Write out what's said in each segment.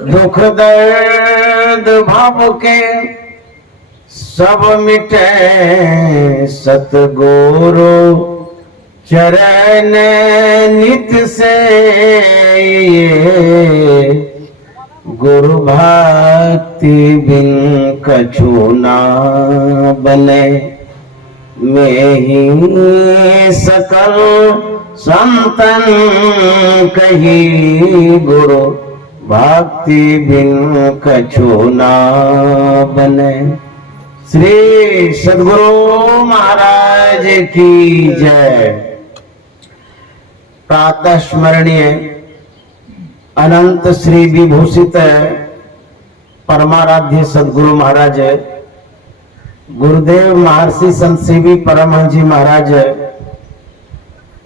दुख दर्द भव के सब मिटे सतगुरु चरण नित से ये गुरु भक्ति बिन कछु ना बने मैं ही सकल संतन कही गुरु भक्ति बिन कछु ना बने। श्री सद्गुरु महाराज की जय। प्रातः स्मरणीय अनंत श्री विभूषित परमाराध्य सद्गुरु महाराज गुरुदेव महर्षि संत सेवी परमहंस जी महाराज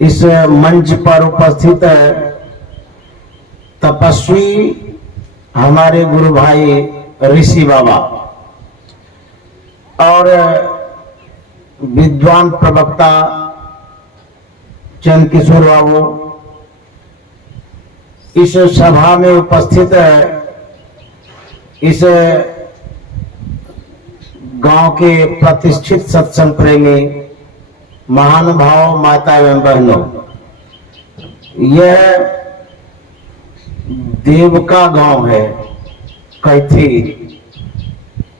इस मंच पर उपस्थित तपस्वी हमारे गुरु भाई ऋषि बाबा और विद्वान प्रवक्ता चंद किशोर बाबू, इस सभा में उपस्थित इस गांव के प्रतिष्ठित सत्संग प्रेमी महानुभाव माता एवं बहनों, यह देवका गांव है, कैथी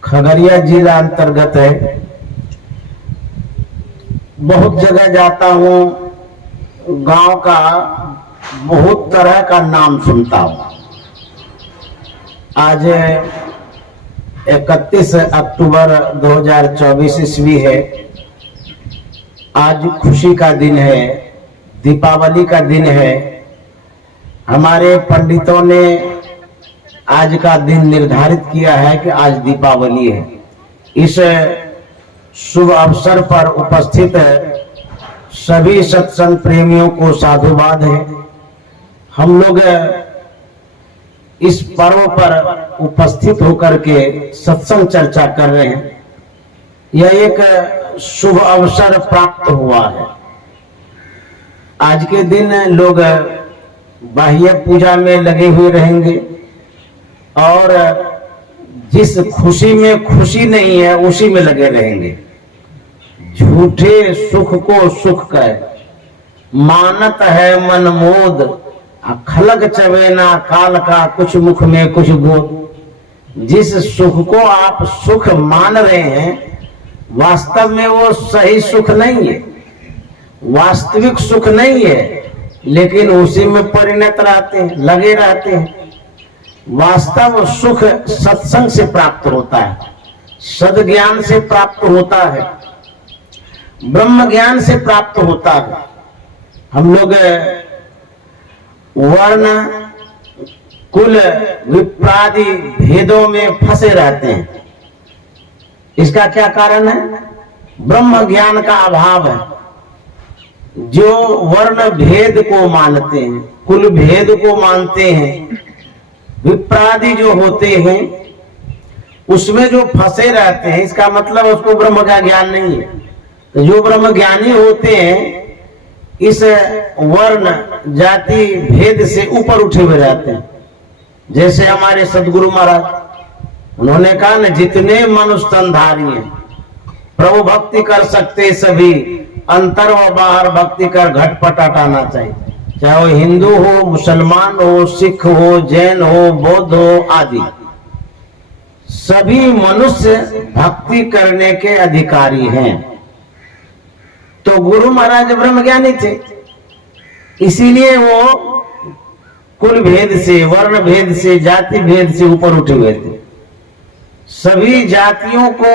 खगड़िया जिला अंतर्गत है। बहुत जगह जाता हूँ, गांव का बहुत तरह का नाम सुनता हूँ। आज 31 अक्टूबर 2024 ईस्वी है। आज खुशी का दिन है, दीपावली का दिन है। हमारे पंडितों ने आज का दिन निर्धारित किया है कि आज दीपावली है। इस शुभ अवसर पर उपस्थित सभी सत्संग प्रेमियों को साधुवाद है। हम लोग इस पर्व पर उपस्थित होकर के सत्संग चर्चा कर रहे हैं। यह एक शुभ अवसर प्राप्त हुआ है। आज के दिन लोग बाह्य पूजा में लगे हुए रहेंगे और जिस खुशी में खुशी नहीं है उसी में लगे रहेंगे। झूठे सुख को सुख कह मानत है मन मोद, खलग चवेना काल का कुछ मुख में कुछ बोध। जिस सुख को आप सुख मान रहे हैं वास्तव में वो सही सुख नहीं है, वास्तविक सुख नहीं है, लेकिन उसी में परिणत रहते हैं, लगे रहते हैं। वास्तव सुख सत्संग से प्राप्त होता है, सद्ज्ञान से प्राप्त होता है, ब्रह्म ज्ञान से प्राप्त होता है। हम लोग वर्ण कुल विप्रादि भेदों में फंसे रहते हैं। इसका क्या कारण है? ब्रह्म ज्ञान का अभाव है। जो वर्ण भेद को मानते हैं, कुल भेद को मानते हैं, विप्रादि जो होते हैं उसमें जो फंसे रहते हैं, इसका मतलब उसको ब्रह्म का ज्ञान नहीं है। तो जो ब्रह्म ज्ञानी होते हैं इस वर्ण जाति भेद से ऊपर उठे हुए रहते हैं। जैसे हमारे सदगुरु महाराज, उन्होंने कहा न, जितने मनुष्य तनधारी हैं प्रभु भक्ति कर सकते सभी, अंतर व बाहर भक्ति कर घटपट हटाना चाहिए। चाहे वो हिंदू हो, मुसलमान हो, सिख हो, जैन हो, बौद्ध हो आदि, सभी मनुष्य भक्ति करने के अधिकारी हैं। तो गुरु महाराज ब्रह्मज्ञानी थे, इसीलिए वो कुल भेद से, वर्ण भेद से, जाति भेद से ऊपर उठे हुए थे। सभी जातियों को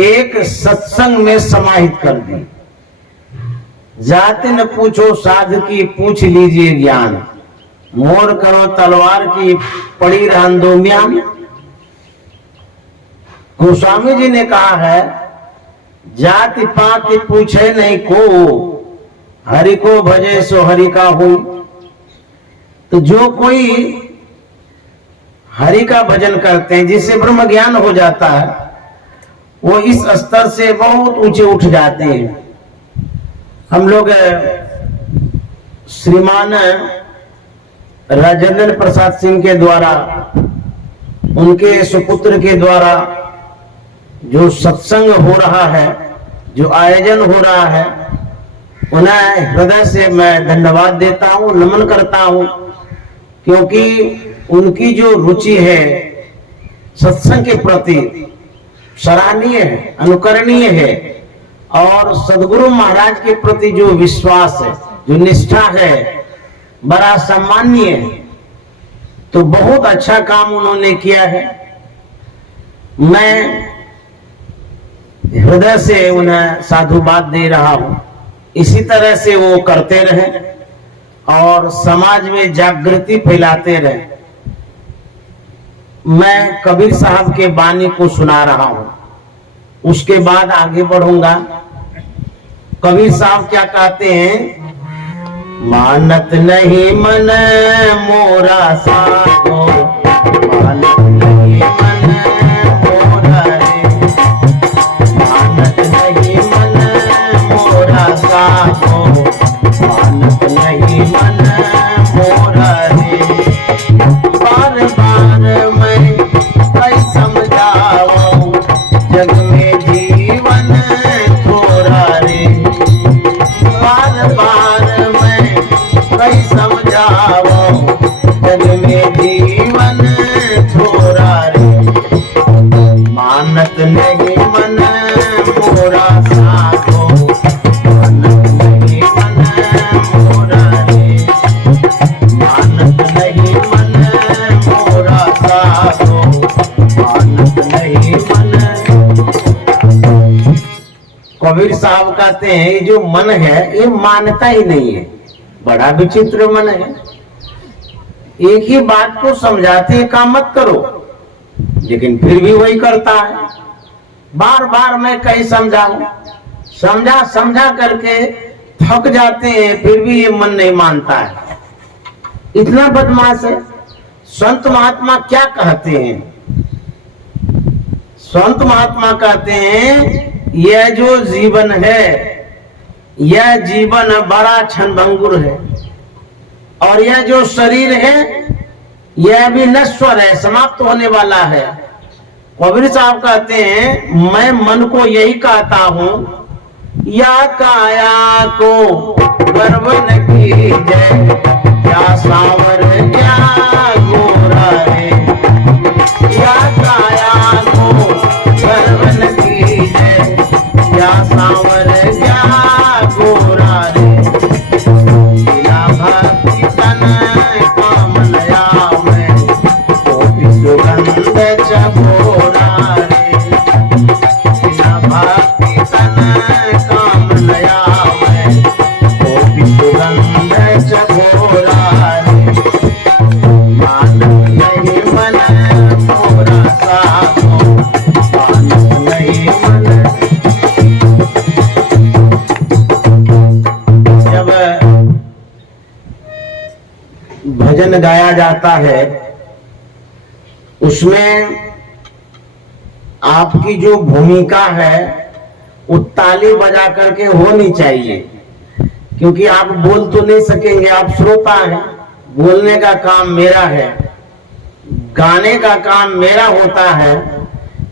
एक सत्संग में समाहित कर दी। जाति न पूछो साध की, पूछ लीजिए ज्ञान। मोर करो तलवार की, पड़ी रहन दो म्यान। गोस्वामी जी ने कहा है, जाति पाति पूछे नहीं को, हरि को भजे सो हरि का हो। तो जो कोई हरि का भजन करते हैं, जिससे ब्रह्म ज्ञान हो जाता है, वो इस स्तर से बहुत ऊंचे उठ जाते हैं। हम लोग श्रीमान राजेंद्र प्रसाद सिंह के द्वारा, उनके सुपुत्र के द्वारा जो सत्संग हो रहा है, जो आयोजन हो रहा है, उन्हें हृदय से मैं धन्यवाद देता हूं, नमन करता हूं, क्योंकि उनकी जो रुचि है सत्संग के प्रति सराहनीय है, अनुकरणीय है, और सदगुरु महाराज के प्रति जो विश्वास है, जो निष्ठा है, बड़ा सम्माननीय है। तो बहुत अच्छा काम उन्होंने किया है। मैं हृदय से उन्हें साधुवाद दे रहा हूं। इसी तरह से वो करते रहे और समाज में जागृति फैलाते रहे। मैं कबीर साहब के बानी को सुना रहा हूं, उसके बाद आगे बढ़ूंगा। कबीर साहब क्या कहते हैं? मानत नहीं मन मोरा साधो, मानत नहीं मन मोरा रे, मानत नहीं मन मोरा साधो, मानत नहीं मन मोरा रे। बार बार मैं कई समझाऊं, जग में जीवन थोड़ा रे। बार बार मैं कई समझाऊं, जग में जीवन थोड़ा रे। मानत नहीं मन मोरा साधो, मानत नहीं मन मोरा रे, मानत नहीं मन मोरा साधो, मानत नहीं मन। कबीर साहब कहते हैं ये जो मन है ये मानता ही नहीं है। बड़ा विचित्र मन है। एक ही बात को समझाते हैं काम मत करो, लेकिन फिर भी वही करता है। बार बार मैं कहीं समझाऊं, समझा समझा करके थक जाते हैं, फिर भी ये मन नहीं मानता है। इतना बदमाश है। संत महात्मा क्या कहते हैं? संत महात्मा कहते हैं यह जो जीवन है, यह जीवन बड़ा क्षणभंगुर है, और यह जो शरीर है यह भी नश्वर है, समाप्त होने वाला है। कबीर साहब कहते हैं मैं मन को यही कहता हूं, या काया को गर्व न कीजिए, क्या सांवर क्या गोरा रे। या काया को गर्व न कीजिए, क्या सांवर क्या गोरा रे। बिना भक्ति तन काम नया में, कोटि सुगंध चकोरा रे। बिना भक्ति तन काम नया में, कोटि सुगंध चकोरा रे। मानत नहीं मन मोरा साधो, मानत नहीं मन। जब भजन गाया जाता है उसमें आपकी जो भूमिका है वो ताली बजा करके होनी चाहिए, क्योंकि आप बोल तो नहीं सकेंगे, आप श्रोता हैं। बोलने का काम मेरा है, गाने का काम मेरा होता है,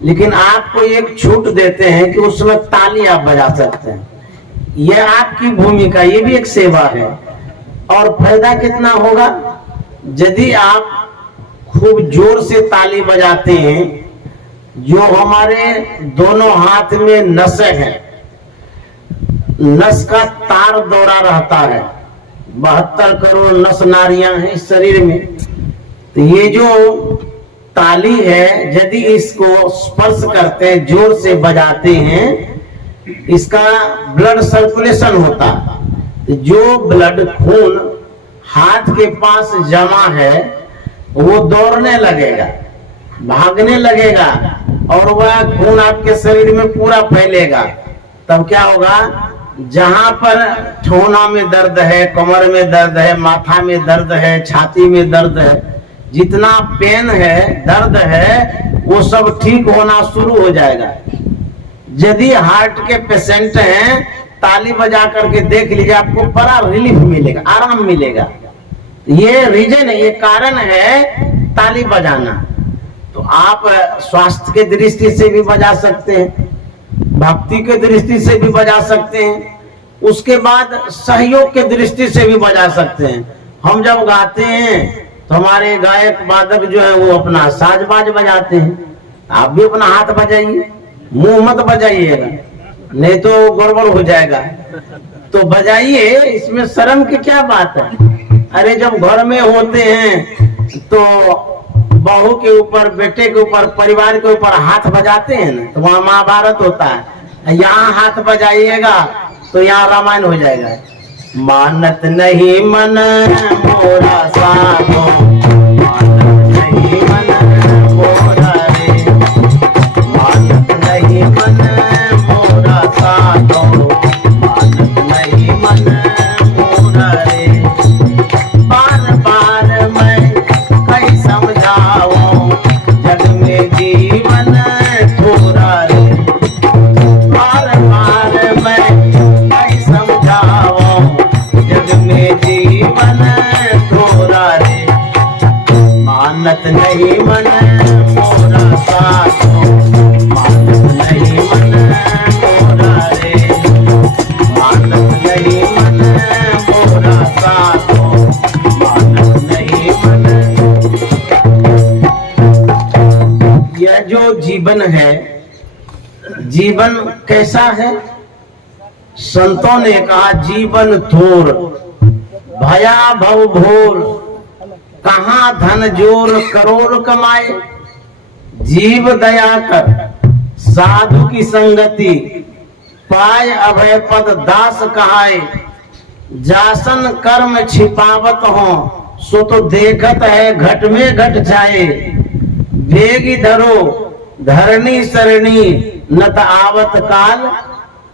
लेकिन आपको एक छूट देते हैं कि उसमें ताली आप बजा सकते हैं। यह आपकी भूमिका, ये भी एक सेवा है। और फायदा कितना होगा? यदि आप खूब जोर से ताली बजाते हैं, जो हमारे दोनों हाथ में नसें हैं, नस का तार दौरा रहता है। 72 करोड़ नस नारियां हैं इस शरीर में। तो ये जो ताली है, यदि इसको स्पर्श करते हैं, जोर से बजाते हैं, इसका ब्लड सर्कुलेशन होता है। तो जो ब्लड खून हाथ के पास जमा है वो दौड़ने लगेगा, भागने लगेगा, और वह खून आपके शरीर में पूरा फैलेगा। तब क्या होगा? जहां पर ठोना में दर्द है, कमर में दर्द है, माथा में दर्द है, छाती में दर्द है, जितना पेन है, दर्द है, वो सब ठीक होना शुरू हो जाएगा। यदि हार्ट के पेशेंट हैं, ताली बजा करके देख लीजिए, आपको बड़ा रिलीफ मिलेगा, आराम मिलेगा। ये रीजन है, ये कारण है ताली बजाना। तो आप स्वास्थ्य के दृष्टि से भी बजा सकते हैं, भक्ति के दृष्टि से भी बजा सकते हैं, उसके बाद सहयोग के दृष्टि से भी बजा सकते हैं। हम जब गाते हैं तो हमारे गायक वादक जो है वो अपना साजबाज बजाते हैं, आप भी अपना हाथ बजाइए, मुंह मत बजाइएगा नहीं तो गड़बड़ हो जाएगा। तो बजाइए, इसमें शर्म की क्या बात है। अरे जब घर में होते हैं तो बहू के ऊपर, बेटे के ऊपर, परिवार के ऊपर हाथ बजाते हैं ना, तो वहाँ महाभारत होता है। यहाँ हाथ बजाइएगा तो यहाँ रामायण हो जाएगा। मानत नहीं मन मोरा साधो, मानत नहीं मन मोरा रे, मानत नहीं मन मोरा साधो, मानत नहीं मन मोरा रे। बार बार मैं कई समझाऊं, जग में जीवन थोड़ा रे। बार बार मैं कई समझाऊं, जग में जीवन थोड़ा रे। मानत नहीं मन मोरा साधो, मानत नहीं मन मोरा रे, मानत नहीं मन मोरा साधो, मानत नहीं मन। यह जो जीवन है, जीवन कैसा है? संतों ने कहा जीवन थोर, भया भव भोर, कहाँ धन जोर करोड़ कमाए। जीव दया कर साधु की संगति, पाए अभय पद दास कहाए। जासन कर्म छिपावत हो, सो तो देखत है घट में घट जाए। बेगी धरो धरनी सरणी, नत आवत काल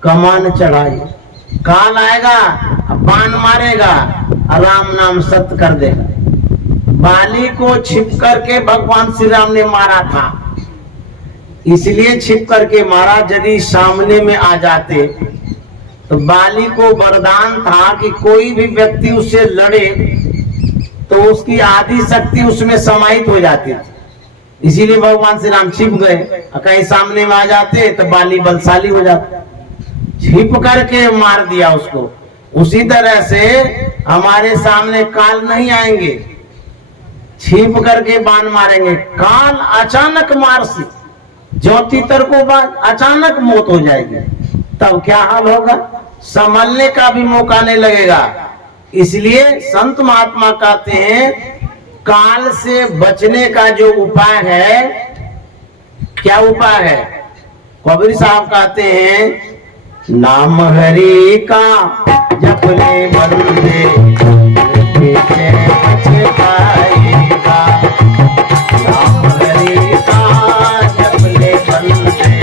कमान चढ़ाई। काल आएगा, बाण मारेगा, राम नाम सत्य कर देगा। बाली को छिप करके भगवान श्री राम ने मारा था, इसलिए छिप करके मारा। यदि सामने में आ जाते तो बाली को वरदान था कि कोई भी व्यक्ति उससे लड़े तो उसकी आधी शक्ति उसमें समाहित हो जाती थी। इसीलिए भगवान श्री राम छिप गए। कहीं सामने में आ जाते तो बाली बलशाली हो जाता, छिप करके मार दिया उसको। उसी तरह से हमारे सामने काल नहीं आएंगे, छिप करके बाण मारेंगे। काल अचानक मार से ज्योति तर को बाद अचानक मौत हो जाएगी, तब क्या हाल होगा? संभलने का भी मौका नहीं लगेगा। इसलिए संत महात्मा कहते हैं काल से बचने का जो उपाय है, क्या उपाय है? कबीर साहब कहते हैं नाम हरि का जप ले बंदे, पीछे पछताएगा। नाम हरि का जप ले बंदे,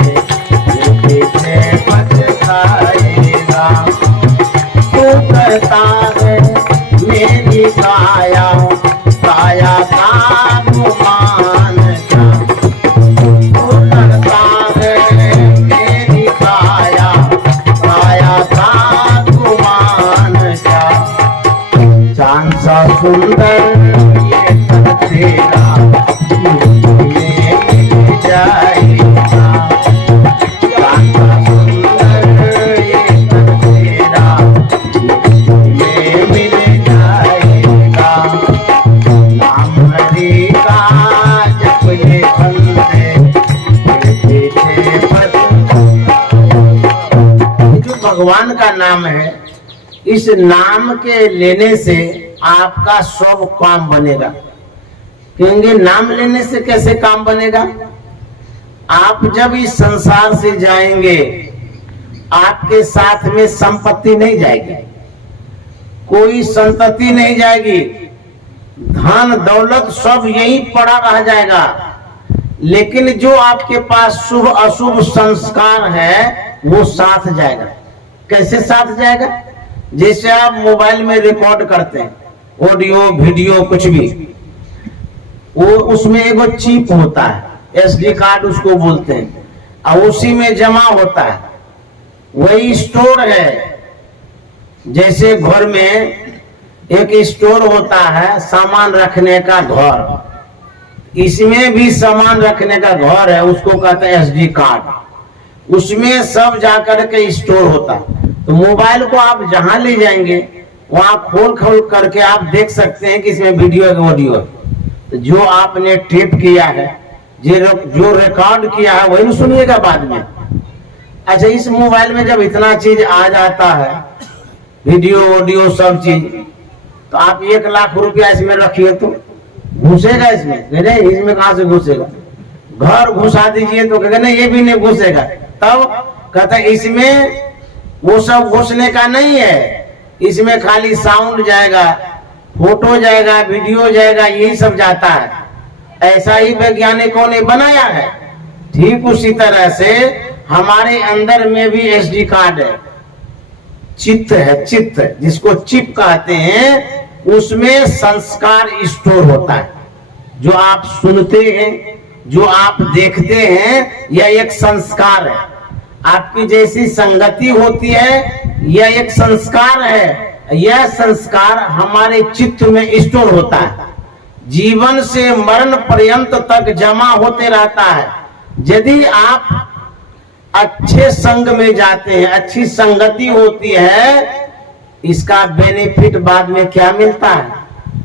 पीछे पछताएगा। तू कहता है मेरी काया, काया का गुमान क्या। तू करता है मेरी काया, काया का गुमान क्या। चांद सा सुंदर ये कर तेरा, में मिल जाएगा। चांद सा सुंदर ये कर तेरा, में मिल जाएगा। नाम हरि का जप ले बंदे, पीछे पद। जो भगवान का नाम है, इस नाम के लेने से आपका सब काम बनेगा। कहेंगे नाम लेने से कैसे काम बनेगा? आप जब इस संसार से जाएंगे, आपके साथ में संपत्ति नहीं जाएगी, कोई संतति नहीं जाएगी, धन दौलत सब यही पड़ा रह जाएगा। लेकिन जो आपके पास शुभ अशुभ संस्कार है वो साथ जाएगा। कैसे साथ जाएगा? जैसे आप मोबाइल में रिकॉर्ड करते हैं ऑडियो वीडियो कुछ भी, वो उसमें एगो चिप होता है, एसडी कार्ड उसको बोलते हैं, और उसी में जमा होता है, वही स्टोर है। जैसे घर में एक स्टोर होता है सामान रखने का घर, इसमें भी सामान रखने का घर है, उसको कहते हैं SD कार्ड। उसमें सब जाकर के स्टोर होता है। तो मोबाइल को आप जहां ले जाएंगे वहां खोल खोल करके आप देख सकते हैं कि इसमें वीडियो है ऑडियो है। तो जो आपने टेप किया है, जो रिकॉर्ड किया है वही सुनिएगा बाद में। अच्छा, इस मोबाइल में जब इतना चीज आ जाता है, वीडियो ऑडियो सब चीज, तो आप 1 लाख रुपया इसमें रखिए तो घुसेगा इसमें? नहीं, इसमें कहां से घुसेगा? घर घुसा दीजिए तो कहेगा नहीं ये भी नहीं घुसेगा। तब कहता है इसमें वो सब घुसने का नहीं है, इसमें खाली साउंड जाएगा, फोटो जाएगा, वीडियो जाएगा, यही सब जाता है। ऐसा ही वैज्ञानिकों ने बनाया है। ठीक उसी तरह से हमारे अंदर में भी SD कार्ड है, चित्त है, चित्त जिसको चिप कहते हैं, उसमें संस्कार स्टोर होता है। जो आप सुनते हैं, जो आप देखते हैं, यह एक संस्कार है। आपकी जैसी संगति होती है, यह एक संस्कार है। यह संस्कार हमारे चित्त में स्टोर होता है, जीवन से मरण पर्यंत तक जमा होते रहता है। यदि आप अच्छे संग में जाते हैं, अच्छी संगति होती है, इसका बेनिफिट बाद में क्या मिलता है?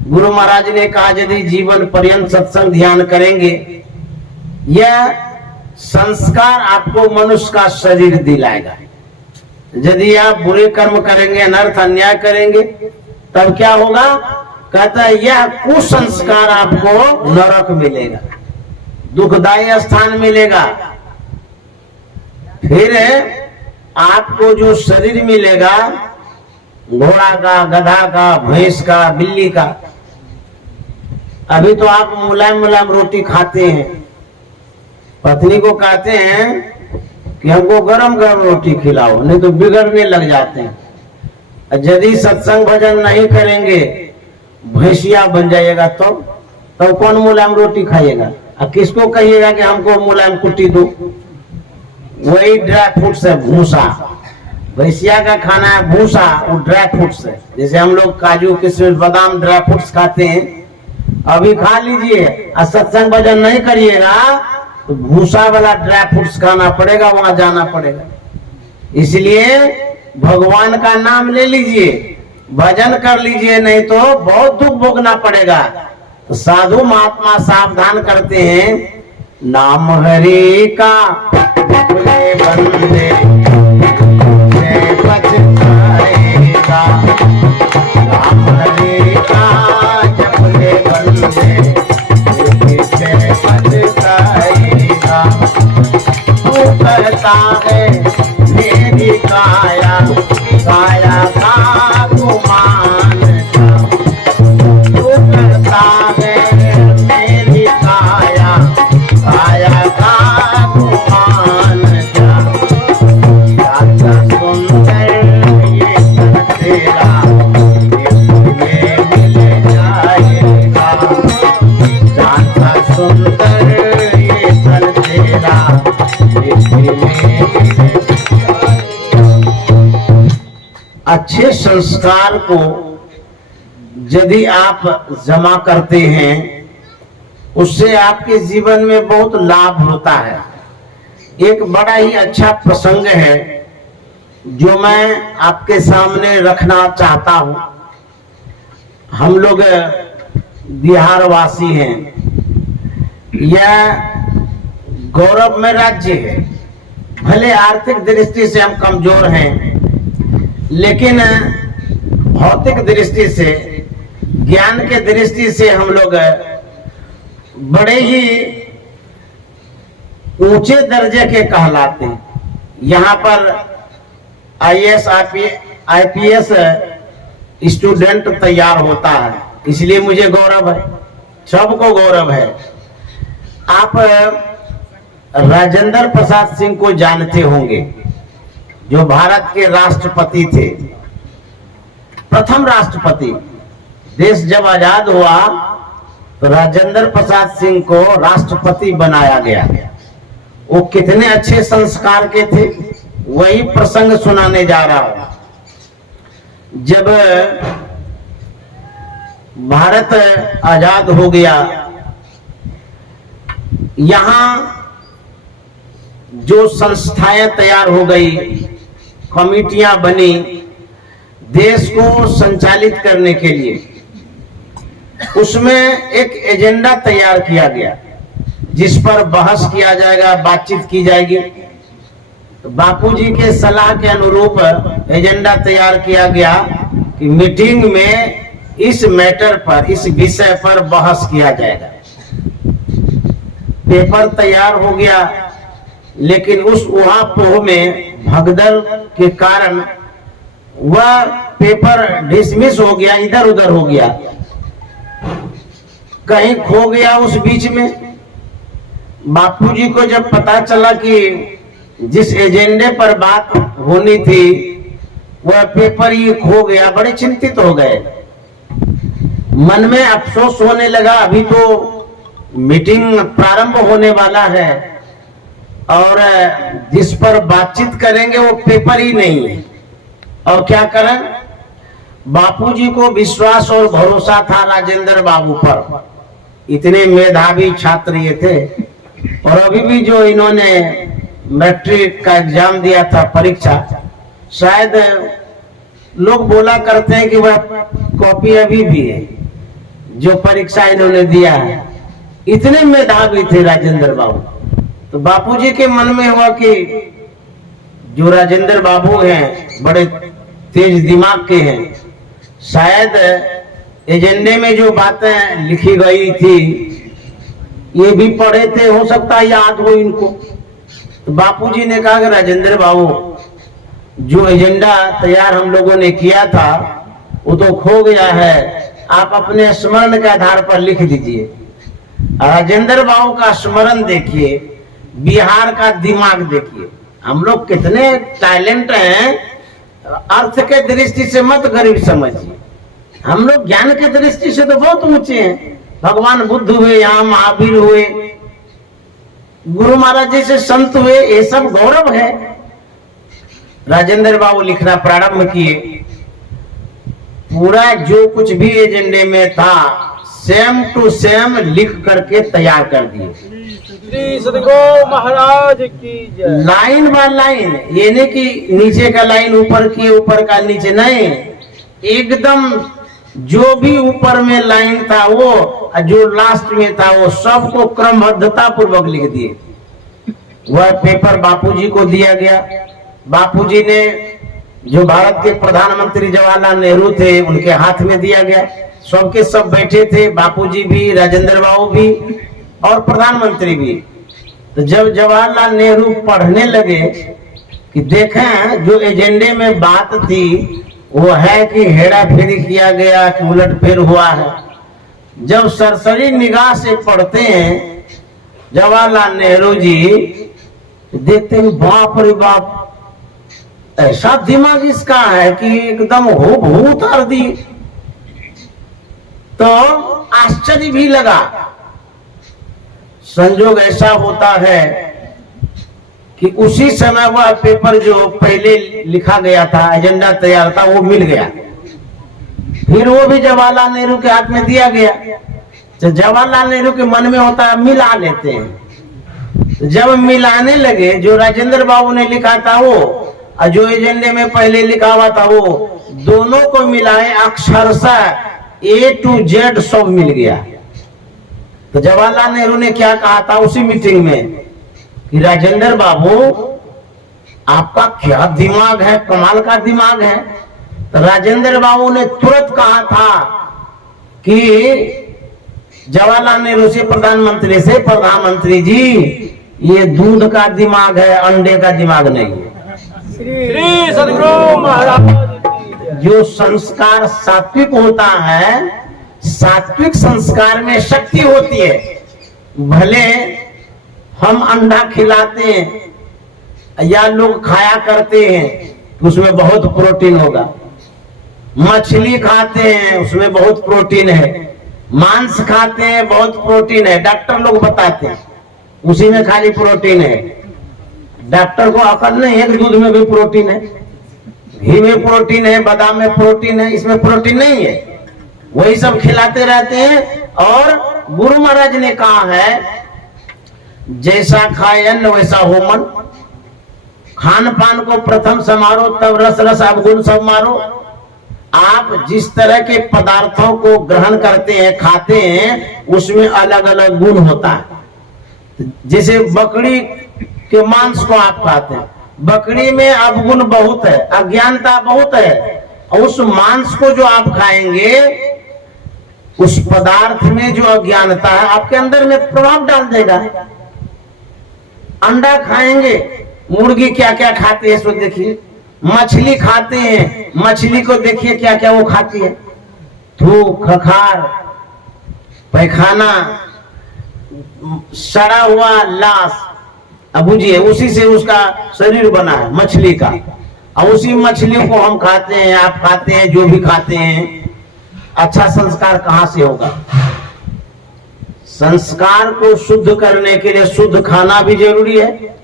गुरु महाराज ने कहा यदि जीवन पर्यंत सत्संग ध्यान करेंगे, यह संस्कार आपको मनुष्य का शरीर दिलाएगा। यदि आप बुरे कर्म करेंगे, अनर्थ अन्याय करेंगे, तब क्या होगा? कहता है यह कुसंस्कार आपको नरक मिलेगा, दुखदायी स्थान मिलेगा। फिर आपको जो शरीर मिलेगा, घोड़ा का, गधा का, भैंस का, बिल्ली का। अभी तो आप मुलायम मुलायम रोटी खाते हैं, पत्नी को कहते हैं कि हमको गरम गरम रोटी खिलाओ, नहीं तो बिगड़ने लग जाते हैं। यदि सत्संग भजन नहीं करेंगे, भैंसिया बन जाइएगा तो कौन मुलायम रोटी खाइएगा? और किसको कहिएगा कि हमको मुलायम कुट्टी दो? वही ड्राई फ्रूट्स है, भूसा। भैंसिया का खाना है भूसा, वो ड्राई फ्रूट्स है। जैसे हम लोग काजू किशमिश बादाम ड्राई फ्रूट्स खाते हैं, अभी खा लीजिए और सत्संग भजन नहीं करिएगा तो भूसा वाला ड्राई फ्रूट्स खाना पड़ेगा, वहां जाना पड़ेगा। इसलिए भगवान का नाम ले लीजिए, भजन कर लीजिए, नहीं तो बहुत दुख भोगना पड़ेगा। तो साधु महात्मा सावधान करते हैं, नाम हरि का बंदे पछताएगा, नाम हरि का जपले बंदे पछताएगा। तू कहता है मेरी काया, काया का गुमान जा। तू कहता है मेरी काया, काया का गुमान जा। राजा सुंदर ये तन तेरा, ये मिल जाएगा। राजा सुंदर ये तन तेरा, अच्छे संस्कार को यदि आप जमा करते हैं, उससे आपके जीवन में बहुत लाभ होता है। एक बड़ा ही अच्छा प्रसंग है जो मैं आपके सामने रखना चाहता हूं। हम लोग बिहार वासी हैं, यह गौरव में राज्य है। भले आर्थिक दृष्टि से हम कमजोर हैं, लेकिन भौतिक दृष्टि से, ज्ञान के दृष्टि से हम लोग बड़े ही ऊंचे दर्जे के कहलाते हैं। यहाँ पर IAS IPS स्टूडेंट तैयार होता है, इसलिए मुझे गौरव है, सबको गौरव है। आप राजेंद्र प्रसाद सिंह को जानते होंगे, जो भारत के राष्ट्रपति थे, प्रथम राष्ट्रपति। देश जब आजाद हुआ तो राजेंद्र प्रसाद सिंह को राष्ट्रपति बनाया गया। वो कितने अच्छे संस्कार के थे, वही प्रसंग सुनाने जा रहा हूं। जब भारत आजाद हो गया, यहाँ जो संस्थाएं तैयार हो गई, कमिटियां बनी देश को संचालित करने के लिए, उसमें एक एजेंडा तैयार किया गया जिस पर बहस किया जाएगा, बातचीत की जाएगी। तो बापूजी के सलाह के अनुरूप एजेंडा तैयार किया गया कि मीटिंग में इस मैटर पर, इस विषय पर बहस किया जाएगा। पेपर तैयार हो गया, लेकिन उस उहापोह में भगदड़ के कारण वह पेपर डिसमिस हो गया, इधर उधर हो गया, कहीं खो गया उस बीच में। बापूजी को जब पता चला कि जिस एजेंडे पर बात होनी थी वह पेपर ही खो गया, बड़े चिंतित हो गए। मन में अफसोस होने लगा, अभी तो मीटिंग प्रारंभ होने वाला है और जिस पर बातचीत करेंगे वो पेपर ही नहीं है, और क्या करें। बापूजी को विश्वास और भरोसा था राजेंद्र बाबू पर, इतने मेधावी छात्र ये थे। और अभी भी जो इन्होंने मैट्रिक का एग्जाम दिया था, परीक्षा, शायद लोग बोला करते हैं कि वह कॉपी अभी भी है जो परीक्षा इन्होंने दिया है। इतने मेधावी थे राजेंद्र बाबू। तो बापूजी के मन में हुआ कि जो राजेंद्र बाबू हैं बड़े तेज दिमाग के हैं, शायद एजेंडे में जो बातें लिखी गई थी ये भी पढ़े थे, हो सकता है याद हो इनको। तो बापूजी ने कहा कि राजेंद्र बाबू, जो एजेंडा तैयार हम लोगों ने किया था वो तो खो गया है, आप अपने स्मरण के आधार पर लिख दीजिए। राजेंद्र बाबू का स्मरण देखिए, बिहार का दिमाग देखिए, हम लोग कितने टैलेंट हैं। अर्थ के दृष्टि से मत गरीब समझिए, हम लोग ज्ञान के दृष्टि से तो बहुत ऊंचे हैं। भगवान बुद्ध हुए, यहाँ महावीर हुए, गुरु महाराज जैसे संत हुए, ये सब गौरव है। राजेंद्र बाबू लिखना प्रारंभ किए, पूरा जो कुछ भी एजेंडे में था सेम टू सेम लिख करके तैयार कर दिए। श्री सदगुरु महाराज की जय। लाइन बाय लाइन, ये नहीं कि नीचे का लाइन ऊपर की, ऊपर का नीचे, नहीं, एकदम जो भी ऊपर में लाइन था वो, जो लास्ट में था वो, सबको क्रमबद्धता पूर्वक लिख दिए। वह पेपर बापूजी को दिया गया। बापूजी ने, जो भारत के प्रधानमंत्री जवाहरलाल नेहरू थे, उनके हाथ में दिया गया। सबके सब बैठे थे, बापूजी भी, राजेंद्र बाबू भी और प्रधानमंत्री भी। तो जब जवाहरलाल नेहरू पढ़ने लगे कि देखें जो एजेंडे में बात थी वो है कि हेरा फेरी किया गया कि उलट फेर हुआ है, जब सरसरी निगाह से पढ़ते हैं जवाहरलाल नेहरू जी, देखते हैं बाप रे बाप, ऐसा दिमाग इसका है कि एकदम हूबहू उतार दी। तो आश्चर्य भी लगा। संजोग ऐसा होता है कि उसी समय वह पेपर जो पहले लिखा गया था, एजेंडा तैयार था, वो मिल गया। फिर वो भी जवाहरलाल नेहरू के हाथ में दिया गया। तो जवाहरलाल नेहरू के मन में होता है मिला लेते हैं। जब मिलाने लगे, जो राजेंद्र बाबू ने लिखा था वो और जो एजेंडे में पहले लिखा हुआ था वो, दोनों को मिलाए अक्षरशः A to Z सब मिल गया। तो जवाहरलाल नेहरू ने क्या कहा था उसी मीटिंग में कि राजेंद्र बाबू, आपका क्या दिमाग है, कमाल का दिमाग है। तो राजेंद्र बाबू ने तुरंत कहा था कि जवाहरलाल नेहरू से, प्रधानमंत्री से, प्रधानमंत्री जी ये दूध का दिमाग है, अंडे का दिमाग नहीं है। श्री सदगुरु महाराज की जय। जो संस्कार सात्विक होता है, सात्विक संस्कार में शक्ति होती है। भले हम अंडा खिलाते हैं या लोग खाया करते हैं उसमें बहुत प्रोटीन होगा, मछली खाते हैं उसमें बहुत प्रोटीन है, मांस खाते हैं बहुत प्रोटीन है, डॉक्टर लोग बताते हैं उसी में खाली प्रोटीन है। डॉक्टर को अकल नहीं है कि दूध में भी प्रोटीन है, घी में प्रोटीन है, बादाम में प्रोटीन है, इसमें प्रोटीन नहीं है। वही सब खिलाते रहते हैं। और गुरु महाराज ने कहा है, जैसा खाए अन्न वैसा हो मन। खान पान को प्रथम समारो, तब रस रस अवगुण सब मारो। आप जिस तरह के पदार्थों को ग्रहण करते हैं, खाते हैं, उसमें अलग अलग गुण होता है। जैसे बकरी के मांस को आप खाते हैं, बकरी में अवगुण बहुत है, अज्ञानता बहुत है। और उस मांस को जो आप खाएंगे, उस पदार्थ में जो अज्ञानता है आपके अंदर में प्रभाव डाल देगा। अंडा खाएंगे, मुर्गी क्या क्या खाती है सो देखिए। मछली खाते हैं, मछली को देखिए क्या क्या वो खाती है। थूक, खखार, पैखाना, सड़ा हुआ लाश, अब बुझिए उसी से उसका शरीर बना है मछली का। और उसी मछलियों को हम खाते हैं, आप खाते हैं, जो भी खाते हैं। अच्छा संस्कार कहां से होगा? संस्कार को शुद्ध करने के लिए शुद्ध खाना भी जरूरी है,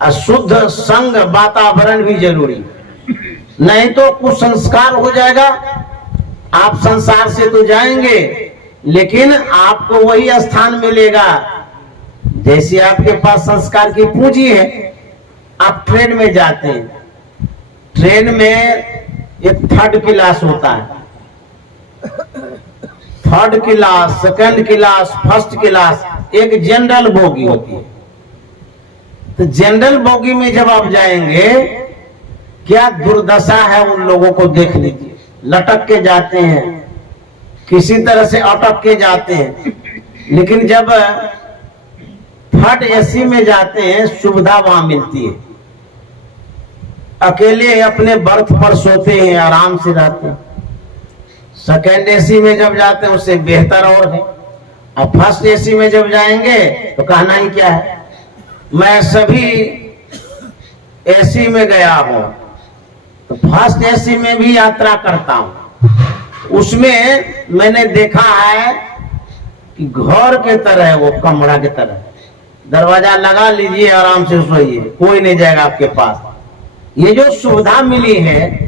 अशुद्ध संग वातावरण भी जरूरी है। नहीं तो कुछ संस्कार हो जाएगा, आप संसार से तो जाएंगे, लेकिन आपको वही स्थान मिलेगा जैसे आपके पास संस्कार की पूंजी है। आप ट्रेन में जाते हैं, ट्रेन में एक थर्ड क्लास होता है, third class, second class, first class, एक जनरल बोगी होती है। तो जनरल बोगी में जब आप जाएंगे, क्या दुर्दशा है उन लोगों को देख लीजिए। लटक के जाते हैं, किसी तरह से अटक के जाते हैं। लेकिन जब थर्ड एसी में जाते हैं, सुविधा वहां मिलती है। अकेले अपने बर्थ पर सोते हैं, आराम से रहते हैं। सेकेंड एसी में जब जाते हैं उससे बेहतर और है। और फर्स्ट एसी में जब जाएंगे तो कहना ही क्या है। मैं सभी एसी में गया हूं, तो फर्स्ट एसी में भी यात्रा करता हूं। उसमें मैंने देखा है कि घर के तरह, वो कमरा के तरह, दरवाजा लगा लीजिए, आराम से सोइए, कोई नहीं जाएगा आपके पास। ये जो सुविधा मिली है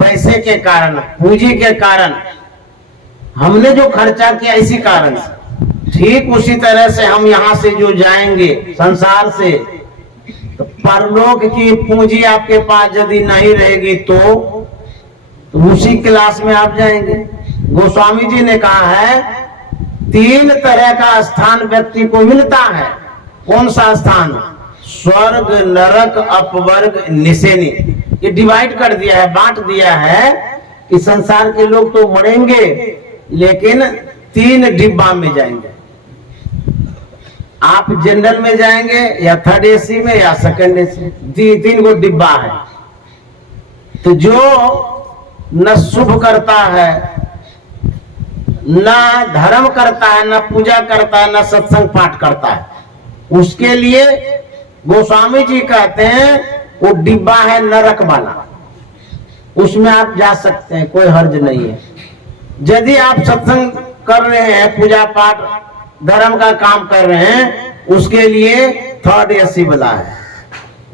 पैसे के कारण, पूंजी के कारण, हमने जो खर्चा किया इसी कारण से, ठीक उसी तरह से हम यहाँ से जो जाएंगे संसार से, तो परलोक की पूंजी आपके पास यदि नहीं रहेगी तो उसी क्लास में आप जाएंगे। गोस्वामी जी ने कहा है 3 तरह का स्थान व्यक्ति को मिलता है। कौन सा स्थान? स्वर्ग, नरक, अपवर्ग, निसेनी। ये डिवाइड कर दिया है, बांट दिया है कि संसार के लोग तो मरेंगे, लेकिन 3 डिब्बा में जाएंगे। आप जनरल में जाएंगे, या थर्ड एसी में, या सेकंड एसी। 3 को डिब्बा है। तो जो न शुभ करता है, न धर्म करता है, न पूजा करता है, न सत्संग पाठ करता है, उसके लिए गोस्वामी जी कहते हैं वो डिब्बा है नरक वाला। उसमें आप जा सकते हैं, कोई हर्ज नहीं है। यदि आप सत्संग कर रहे हैं, पूजा पाठ धर्म का काम कर रहे हैं, उसके लिए थर्ड एसी वाला है,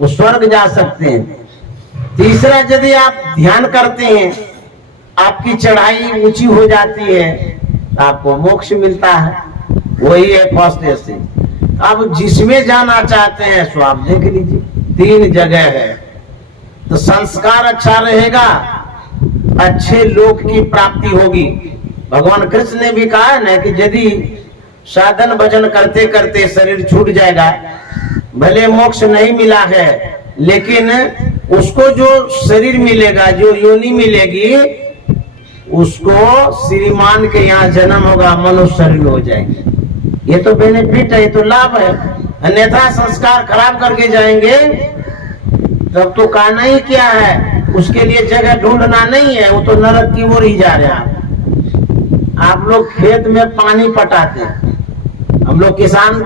वो स्वर्ग जा सकते हैं। तीसरा, यदि आप ध्यान करते हैं, आपकी चढ़ाई ऊंची हो जाती है, आपको मोक्ष मिलता है, वही है फर्स्ट एसी। अब जिसमें जाना चाहते हैं सो आप देख लीजिए, 3 जगह है। तो संस्कार अच्छा रहेगा, अच्छे लोक की प्राप्ति होगी। भगवान कृष्ण ने भी कहा है ना कि यदि साधन भजन करते करते शरीर छूट जाएगा, भले मोक्ष नहीं मिला है, लेकिन उसको जो शरीर मिलेगा, जो योनि मिलेगी, उसको श्रीमान के यहाँ जन्म होगा, मनुष्य शरीर हो जाएंगे। ये तो बेनिफिट है, ये तो लाभ है। अन्यथा संस्कार खराब करके जाएंगे तब तो कहना ही क्या है। उसके लिए जगह ढूंढना नहीं है, वो तो नरक की ओर ही जा रहे हैं। आप लोग खेत में पानी पटाते हैं, हम लोग किसान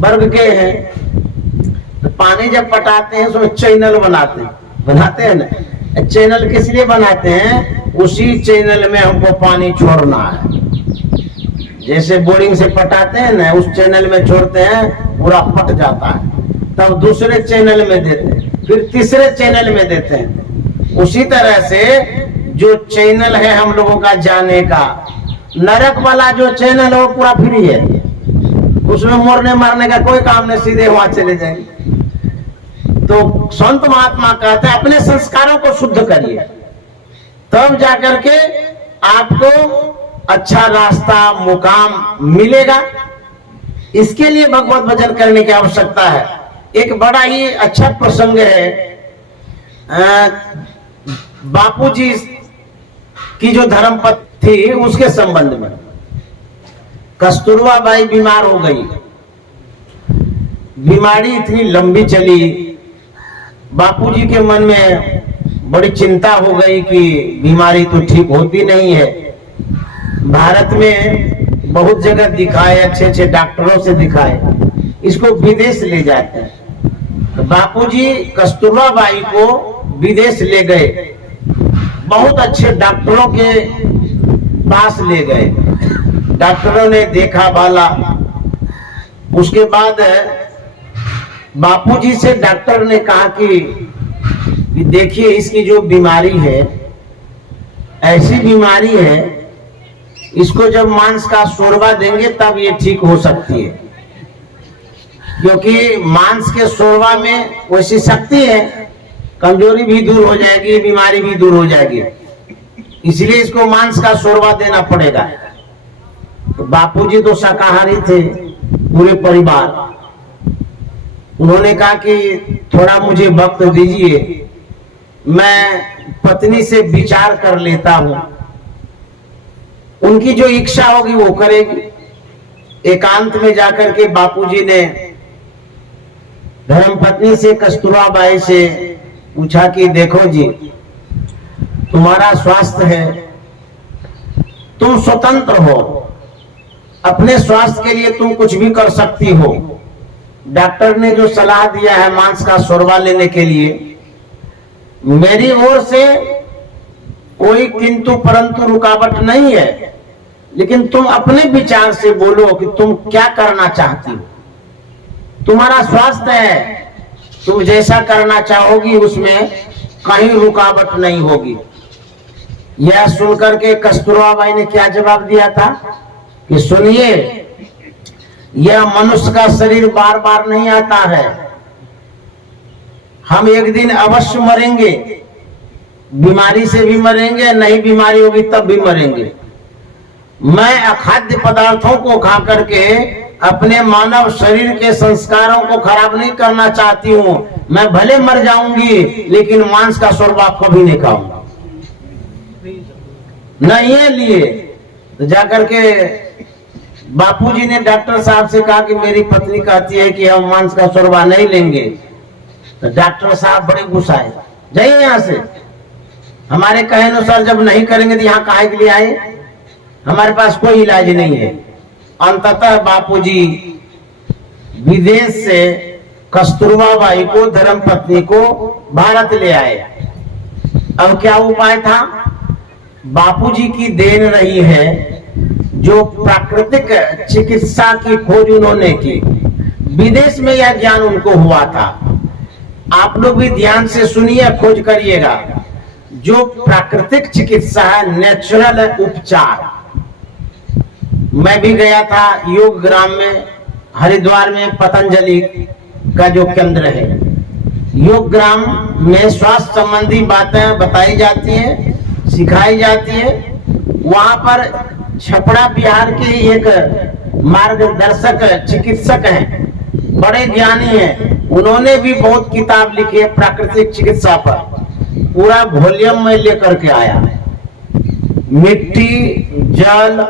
वर्ग के हैं, तो पानी जब पटाते हैं तो चैनल बनाते हैं ना। चैनल किस लिए बनाते हैं? उसी चैनल में हमको पानी छोड़ना है। जैसे बोरिंग से पटाते हैं ना, उस चैनल में छोड़ते हैं, पूरा फट जाता है, तब दूसरे चैनल में देते हैं, फिर तीसरे चैनल में देते हैं। उसी तरह से जो चैनल है हम लोगों का जाने का, नरक वाला जो चैनल है वो पूरा फ्री है, उसमें मरने मारने का कोई काम नहीं, सीधे वहां चले जाएंगे। तो संत महात्मा कहते हैं अपने संस्कारों को शुद्ध करिए, तब जाकर के आपको अच्छा रास्ता मुकाम मिलेगा। इसके लिए भगवत भजन करने की आवश्यकता है। एक बड़ा ही अच्छा प्रसंग है, बापूजी की जो धर्मपत्नी थी उसके संबंध में। कस्तूरबा बाई बीमार हो गई, बीमारी इतनी लंबी चली, बापूजी के मन में बड़ी चिंता हो गई कि बीमारी तो ठीक होती नहीं है। भारत में बहुत जगह दिखाए, अच्छे अच्छे डॉक्टरों से दिखाए, इसको विदेश ले जाते हैं। तो बापूजी कस्तूरबा बाई को विदेश ले गए, बहुत अच्छे डॉक्टरों के पास ले गए। डॉक्टरों ने देखा भाला, उसके बाद बापूजी से डॉक्टर ने कहा कि देखिए इसकी जो बीमारी है ऐसी बीमारी है, इसको जब मांस का शोरबा देंगे तब ये ठीक हो सकती है, क्योंकि मांस के शोरबा में वैसी शक्ति है, कमजोरी भी दूर हो जाएगी, बीमारी भी दूर हो जाएगी, इसलिए इसको मांस का शोरबा देना पड़ेगा। तो बापूजी तो शाकाहारी थे, पूरे परिवार, उन्होंने कहा कि थोड़ा मुझे वक्त दीजिए, मैं पत्नी से विचार कर लेता हूं, उनकी जो इच्छा होगी वो करेगी। एकांत में जाकर के बापूजी ने धर्मपत्नी से कस्तूरबा बाई से पूछा कि देखो जी, तुम्हारा स्वास्थ्य है, तुम स्वतंत्र हो, अपने स्वास्थ्य के लिए तुम कुछ भी कर सकती हो। डॉक्टर ने जो सलाह दिया है मांस का शोरबा लेने के लिए, मेरी ओर से कोई किंतु परंतु रुकावट नहीं है, लेकिन तुम अपने विचार से बोलो कि तुम क्या करना चाहती हो। तुम्हारा स्वास्थ्य है, तुम जैसा करना चाहोगी उसमें कहीं रुकावट नहीं होगी। यह सुनकर के कस्तूरबा बाई ने क्या जवाब दिया था कि सुनिए, यह मनुष्य का शरीर बार बार नहीं आता है, हम एक दिन अवश्य मरेंगे, बीमारी से भी मरेंगे, नहीं बीमारी होगी तब भी मरेंगे। मैं अखाद्य पदार्थों को खा करके अपने मानव शरीर के संस्कारों को खराब नहीं करना चाहती हूँ। मैं भले मर जाऊंगी लेकिन मांस का शोरबा कभी नहीं खाऊंगा। नहीं है लिए तो जाकर के बापूजी ने डॉक्टर साहब से कहा कि मेरी पत्नी कहती है कि हम मांस का शोरबा नहीं लेंगे। तो डॉक्टर साहब बड़े गुस्साए, जाइए यहाँ से, हमारे कहे अनुसार जब नहीं करेंगे तो यहाँ काहे के लिए आए, हमारे पास कोई इलाज नहीं है। अंततः बापूजी विदेश से कस्तूरबा बाई को, धर्मपत्नी को भारत ले आए। अब क्या उपाय था? बापूजी की देन रही है जो प्राकृतिक चिकित्सा की खोज उन्होंने की, विदेश में यह ज्ञान उनको हुआ था। आप लोग भी ध्यान से सुनिए, खोज करिएगा। जो प्राकृतिक चिकित्सा है, नेचुरल उपचार। मैं भी गया था योग ग्राम में, हरिद्वार में पतंजलि का जो केंद्र है, योग ग्राम में स्वास्थ्य संबंधी बातें बताई जाती हैं, सिखाई जाती है। वहां पर छपरा बिहार के एक मार्गदर्शक चिकित्सक हैं, बड़े ज्ञानी हैं, उन्होंने भी बहुत किताब लिखी है प्राकृतिक चिकित्सा पर, पूरा वॉल्यूम में लेकर के आया। मिट्टी, जल,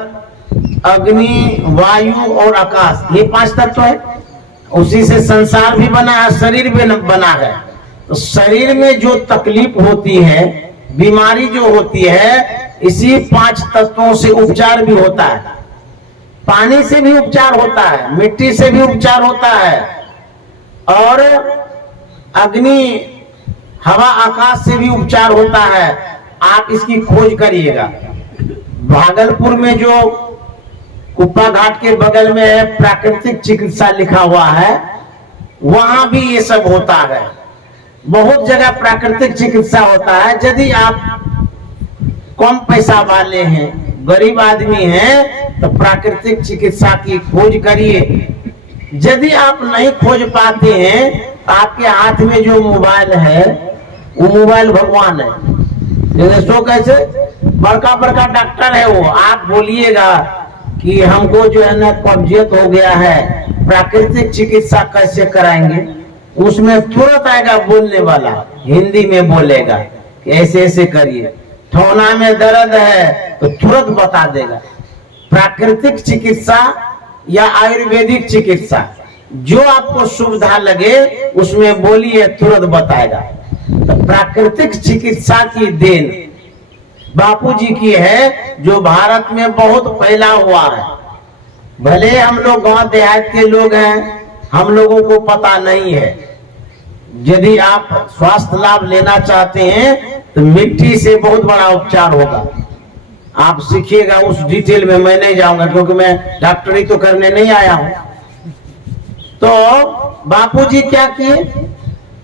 अग्नि, वायु और आकाश, ये 5 तत्व है, उसी से संसार भी बना है, शरीर भी बना है। तो शरीर में जो तकलीफ होती है, बीमारी जो होती है, इसी 5 तत्वों से उपचार भी होता है। पानी से भी उपचार होता है, मिट्टी से भी उपचार होता है, और अग्नि, हवा, आकाश से भी उपचार होता है। आप इसकी खोज करिएगा। भागलपुर में जो कुप्पा घाट के बगल में है, प्राकृतिक चिकित्सा लिखा हुआ है, वहां भी ये सब होता है। बहुत जगह प्राकृतिक चिकित्सा होता है। यदि आप कम पैसा वाले हैं, गरीब आदमी हैं, तो प्राकृतिक चिकित्सा की खोज करिए। यदि आप नहीं खोज पाते हैं, आपके हाथ में जो मोबाइल है वो मोबाइल भगवान है। जैसे सो कैसे बड़का बड़का डॉक्टर है वो, आप बोलिएगा कि हमको जो है ना कब्जियत हो गया है, प्राकृतिक चिकित्सा कैसे कराएंगे, उसमें तुरंत आएगा बोलने वाला, हिंदी में बोलेगा कि ऐसे ऐसे करिए। ठौना में दर्द है तो तुरंत बता देगा। प्राकृतिक चिकित्सा या आयुर्वेदिक चिकित्सा जो आपको सुविधा लगे उसमें बोलिए, तुरंत बताएगा। तो प्राकृतिक चिकित्सा की देन बापूजी की है, जो भारत में बहुत फैला हुआ है। भले हम लोग गांव देहात के लोग हैं, हम लोगों को पता नहीं है। यदि आप स्वास्थ्य लाभ लेना चाहते हैं तो मिट्टी से बहुत बड़ा उपचार होगा, आप सीखिएगा। उस डिटेल में मैं नहीं जाऊंगा, क्योंकि मैं डॉक्टरी तो करने नहीं आया हूं। तो बापूजी क्या किए,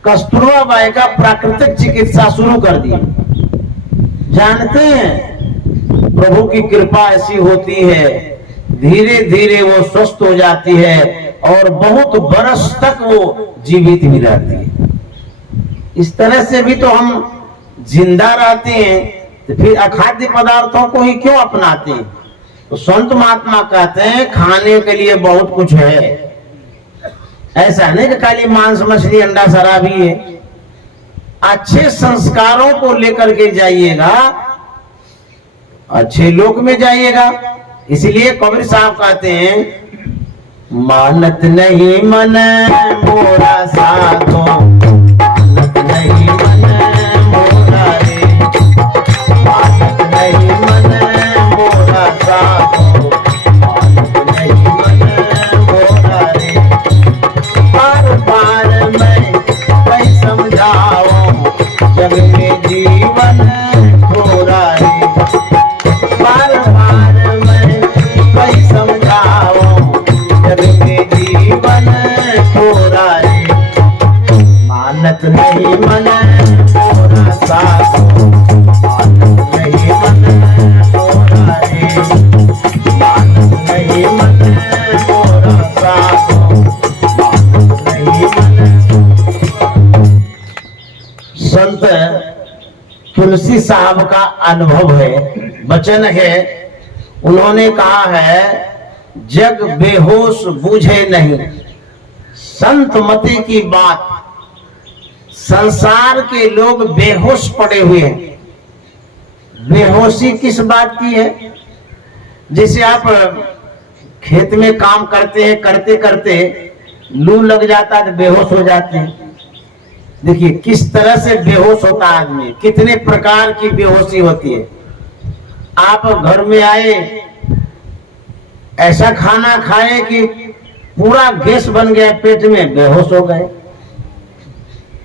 कस्तूरबा बाई का प्राकृतिक चिकित्सा शुरू कर दी। जानते हैं प्रभु की कृपा ऐसी होती है, धीरे धीरे वो स्वस्थ हो जाती है और बहुत बरस तक वो जीवित भी रहती है। इस तरह से भी तो हम जिंदा रहते हैं, तो फिर अखाद्य पदार्थों को ही क्यों अपनाते हैं? तो संत महात्मा कहते हैं खाने के लिए बहुत कुछ है। ऐसा नहीं कि खाली मांस मछली अंडा शराब ही है। अच्छे संस्कारों को लेकर के जाइएगा, अच्छे लोक में जाइएगा। इसलिए कबीर साहब कहते हैं, मानत नहीं मन मोरा साधो, मानत नहीं मन मोरा रे, मानत नहीं मन मोरा साधो, मानत नहीं मन मोरा रे। बार बार मैं कई समझाऊं, जग में जीवन थोड़ा है। बार बार मैं कई समझाऊं, जग में जीवन थोड़ा है। मानत नहीं मन मोरा साधो, मानत नहीं मन मोरा रे, मानत नहीं मन मोरा साधो, मानत नहीं मन। संत तुलसी साहब का अनुभव है, वचन है। उन्होंने कहा है, जग बेहोश बूझे नहीं। संत मते की बात, संसार के लोग बेहोश पड़े हुए हैं। बेहोशी किस बात की है? जैसे आप खेत में काम करते हैं, करते करते लू लग जाता है तो बेहोश हो जाते हैं। देखिए किस तरह से बेहोश होता है आदमी, कितने प्रकार की बेहोशी होती है। आप घर में आए, ऐसा खाना खाए कि पूरा गैस बन गया पेट में, बेहोश हो गए।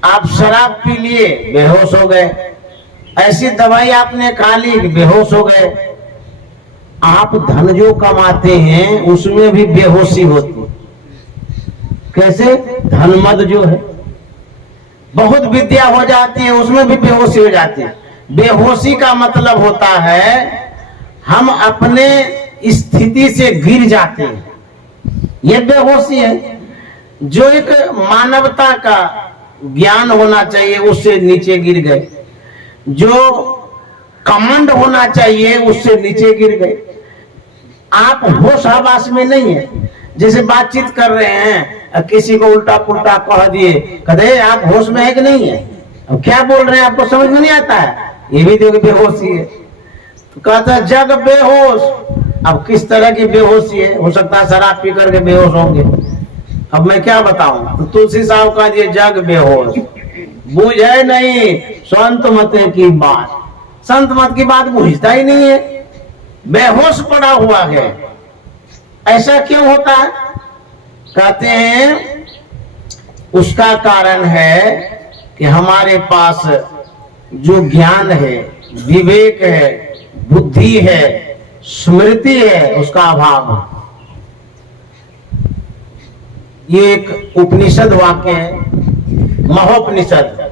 आप शराब पी लिए, बेहोश हो गए। ऐसी दवाई आपने खा ली, बेहोश हो गए। आप धन जो कमाते हैं उसमें भी बेहोशी होती। कैसे? धनमद जो है, बहुत विद्या हो जाती है, उसमें भी बेहोशी हो जाती है। बेहोशी का मतलब होता है हम अपने स्थिति से गिर जाते हैं, ये बेहोशी है। जो एक मानवता का ज्ञान होना चाहिए उससे नीचे गिर गए, जो कमांड होना चाहिए उससे नीचे गिर गए। आप होश हवास में नहीं है। जैसे बातचीत कर रहे हैं, किसी को उल्टा पुल्टा कह दिए, कहते आप होश में है कि नहीं है? अब क्या बोल रहे हैं आपको समझ में नहीं आता है, ये भी देखो बेहोशी है। तो कहता है जग बेहोश। अब किस तरह की बेहोशी है? हो सकता है शराब पी करके बेहोश होंगे। अब मैं क्या बताऊं? तो तुलसी साहब का ये जग बेहोश बुझे नहीं संत मत की बात। संत मत की बात बुझता ही नहीं है, बेहोश पड़ा हुआ है। ऐसा क्यों होता है? कहते हैं उसका कारण है कि हमारे पास जो ज्ञान है, विवेक है, बुद्धि है, स्मृति है, उसका अभाव है। ये एक उपनिषद वाक्य है, महोपनिषद,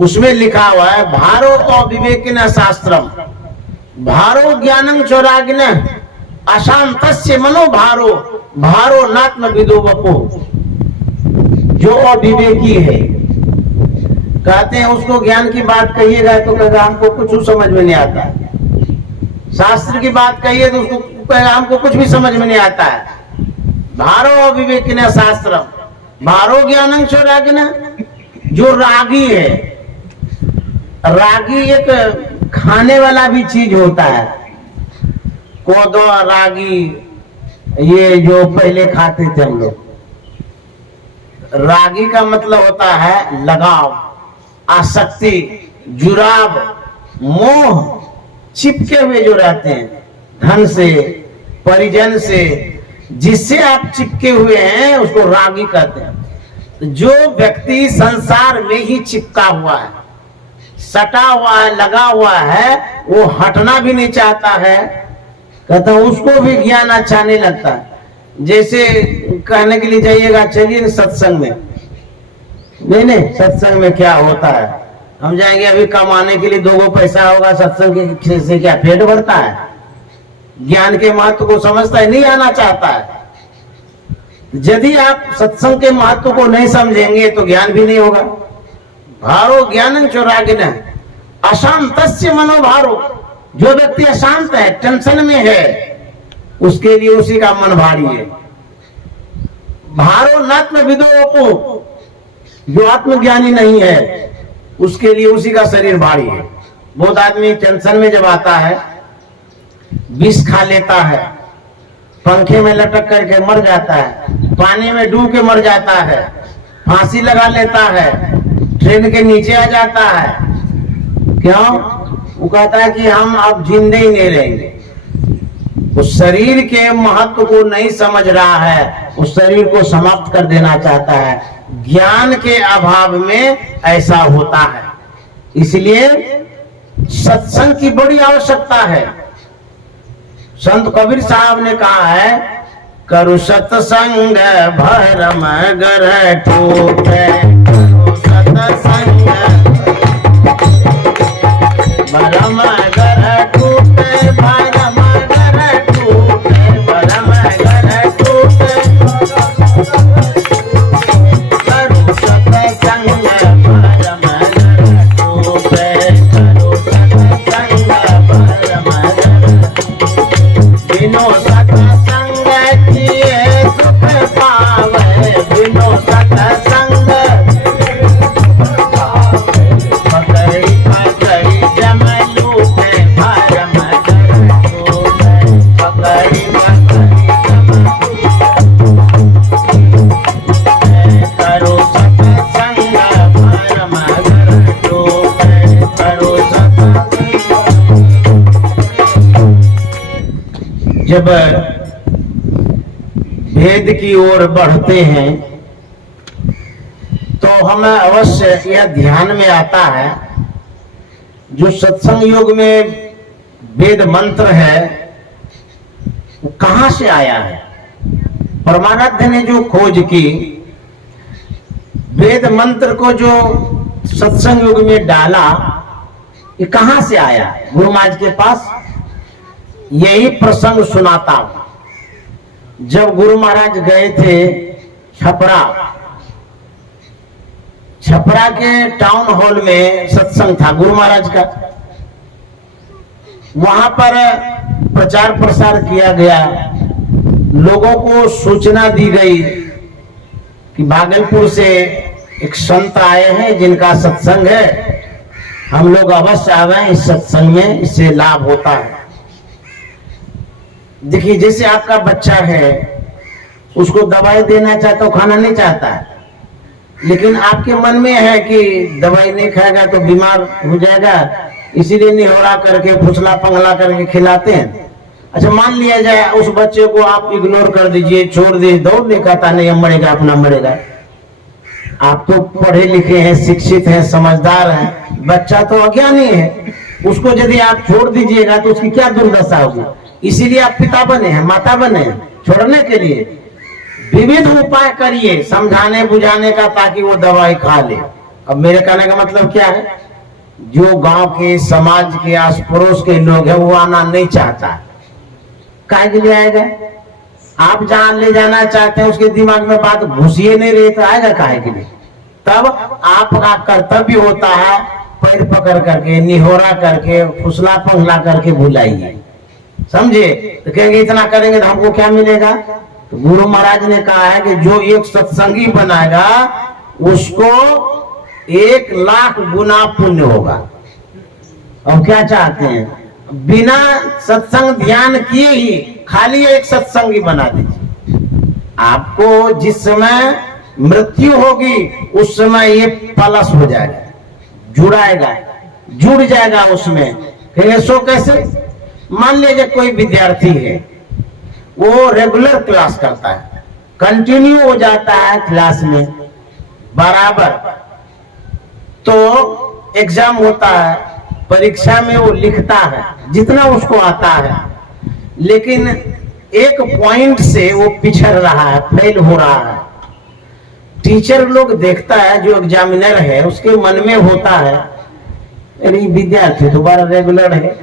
उसमें लिखा हुआ है भारो अविवेकिन शास्त्रम भारो ज्ञानं चौरागिन अशांतस्य मनोभारो भारो नात्म विदो वपो। जो अविवेकी है, कहते हैं उसको ज्ञान की बात कहिएगा तो कहेगा हमको कुछ समझ में नहीं आता है। शास्त्र की बात कहिए तो उसको कहेगा हमको कुछ भी समझ में नहीं आता है। भारो अविवेकिन शास्त्र भारो ज्ञानं चौरागिन। जो रागी है, रागी एक खाने वाला भी चीज होता है। कोदो रागी ये जो पहले खाते थे हम लोग। रागी का मतलब होता है लगाव, आसक्ति, जुराब, मोह, चिपके हुए जो रहते हैं धन से, परिजन से, जिससे आप चिपके हुए हैं उसको रागी कहते हैं। जो व्यक्ति संसार में ही चिपका हुआ है, सटा हुआ है, लगा हुआ है, वो हटना भी नहीं चाहता है, कहता उसको भी ज्ञान अच्छा नहीं लगता। जैसे कहने के लिए जाइएगा चलिए सत्संग में, नहीं सत्संग में क्या होता है, हम जाएंगे अभी कमाने के लिए, 2 पैसा होगा, सत्संग से क्या पेट भरता है? ज्ञान के महत्व को समझता है, नहीं आना चाहता है। यदि आप सत्संग के महत्व को नहीं समझेंगे तो ज्ञान भी नहीं होगा। भारो ज्ञानं चौरागिन अशांतस्य मनोभारो। जो व्यक्ति अशांत है, टेंशन में है, उसके लिए उसी का मन भारी है। भारो नात्म विदो वपो। जो आत्मज्ञानी नहीं है उसके लिए उसी का शरीर भारी है। बहुत आदमी टेंशन में जब आता है विष खा लेता है, पंखे में लटक करके मर जाता है, पानी में डूब के मर जाता है, फांसी लगा लेता है, ट्रेन के नीचे आ जाता है। क्यों? वो कहता है कि हम अब जिंदे ही नहीं रहेंगे। उस शरीर के महत्व को नहीं समझ रहा है, उस शरीर को समाप्त कर देना चाहता है। ज्ञान के अभाव में ऐसा होता है। इसलिए सत्संग की बड़ी आवश्यकता है। संत कबीर साहब ने कहा है, करु सत्संग भरम गर टूटे, करु सत्संग भरम गर टूटे, भरम गर टूटे, भरम गर टूटे, करु सत्संग भरम गर टूटे, करु सत्संग भरम बिनो सत्संग किए सुख पावे, बिनो सत्संग पकड़ी पकड़ी जम लूटे, भरम गर टूटे, पकड़ी पकड़ी जम करो सत्संग भरम गर टूटे, करो सत्संग। जब भेद की ओर बढ़ते हैं तो हमें अवश्य यह ध्यान में आता है, जो सत्संग योग में वेद मंत्र है वो कहां से आया है। परमानंद ने जो खोज की, वेद मंत्र को जो सत्संग योग में डाला, ये कहां से आया? गुरु महाराज के पास यही प्रसंग सुनाता हूं। जब गुरु महाराज गए थे छपरा के टाउन हॉल में सत्संग था गुरु महाराज का। वहां पर प्रचार प्रसार किया गया, लोगों को सूचना दी गई कि भागलपुर से एक संत आए हैं जिनका सत्संग है, हम लोग अवश्य आवे इस सत्संग में, इससे लाभ होता है। देखिए, जैसे आपका बच्चा है, उसको दवाई देना चाहता हो, खाना नहीं चाहता है, लेकिन आपके मन में है कि दवाई नहीं खाएगा तो बीमार हो जाएगा, इसीलिए निहोरा करके फुसला पंगला करके खिलाते हैं। अच्छा, मान लिया जाए उस बच्चे को आप इग्नोर कर दीजिए, छोड़ दीजिए, दौड़ नहीं कहता नहीं अब मरेगा, अपना मरेगा। आप तो पढ़े लिखे हैं, शिक्षित हैं, समझदार हैं, बच्चा तो अज्ञानी है, उसको यदि आप छोड़ दीजिएगा तो उसकी क्या दुर्दशा होगी। इसीलिए आप पिता बने हैं, माता बने हैं, छोड़ने के लिए विविध उपाय करिए समझाने बुझाने का, ताकि वो दवाई खा ले। अब मेरे कहने का मतलब क्या है, जो गांव के समाज के आस पड़ोस के लोग हैं वो आना नहीं चाहता। काहे के लिए आएगा? आप जहां ले जाना चाहते हैं उसके दिमाग में बात घुसिए नहीं रही तो आएगा काहे के लिए? तब आपका कर्तव्य होता है पैर पकड़ करके, निहोरा करके, फुसला पंगला करके बुलाइए, समझे? तो कहेंगे इतना करेंगे तो हमको क्या मिलेगा? तो गुरु महाराज ने कहा है कि जो एक सत्संगी बनाएगा उसको 1,00,000 गुना पुण्य होगा। अब क्या चाहते हैं? बिना सत्संग ध्यान किए ही खाली एक सत्संगी बना दीजिए। आपको जिस समय मृत्यु होगी उस समय ये पलस हो जाएगा, जुड़ाएगा, जुड़ जाएगा उसमें। कहेंगे सो कैसे? मान लीजिए कोई विद्यार्थी है, वो रेगुलर क्लास करता है, कंटिन्यू हो जाता है क्लास में बराबर, तो एग्जाम होता है, परीक्षा में वो लिखता है जितना उसको आता है, लेकिन एक पॉइंट से वो पिछड़ रहा है, फेल हो रहा है। टीचर लोग देखता है, जो एग्जामिनर है उसके मन में होता है अरे विद्यार्थी दोबारा रेगुलर है,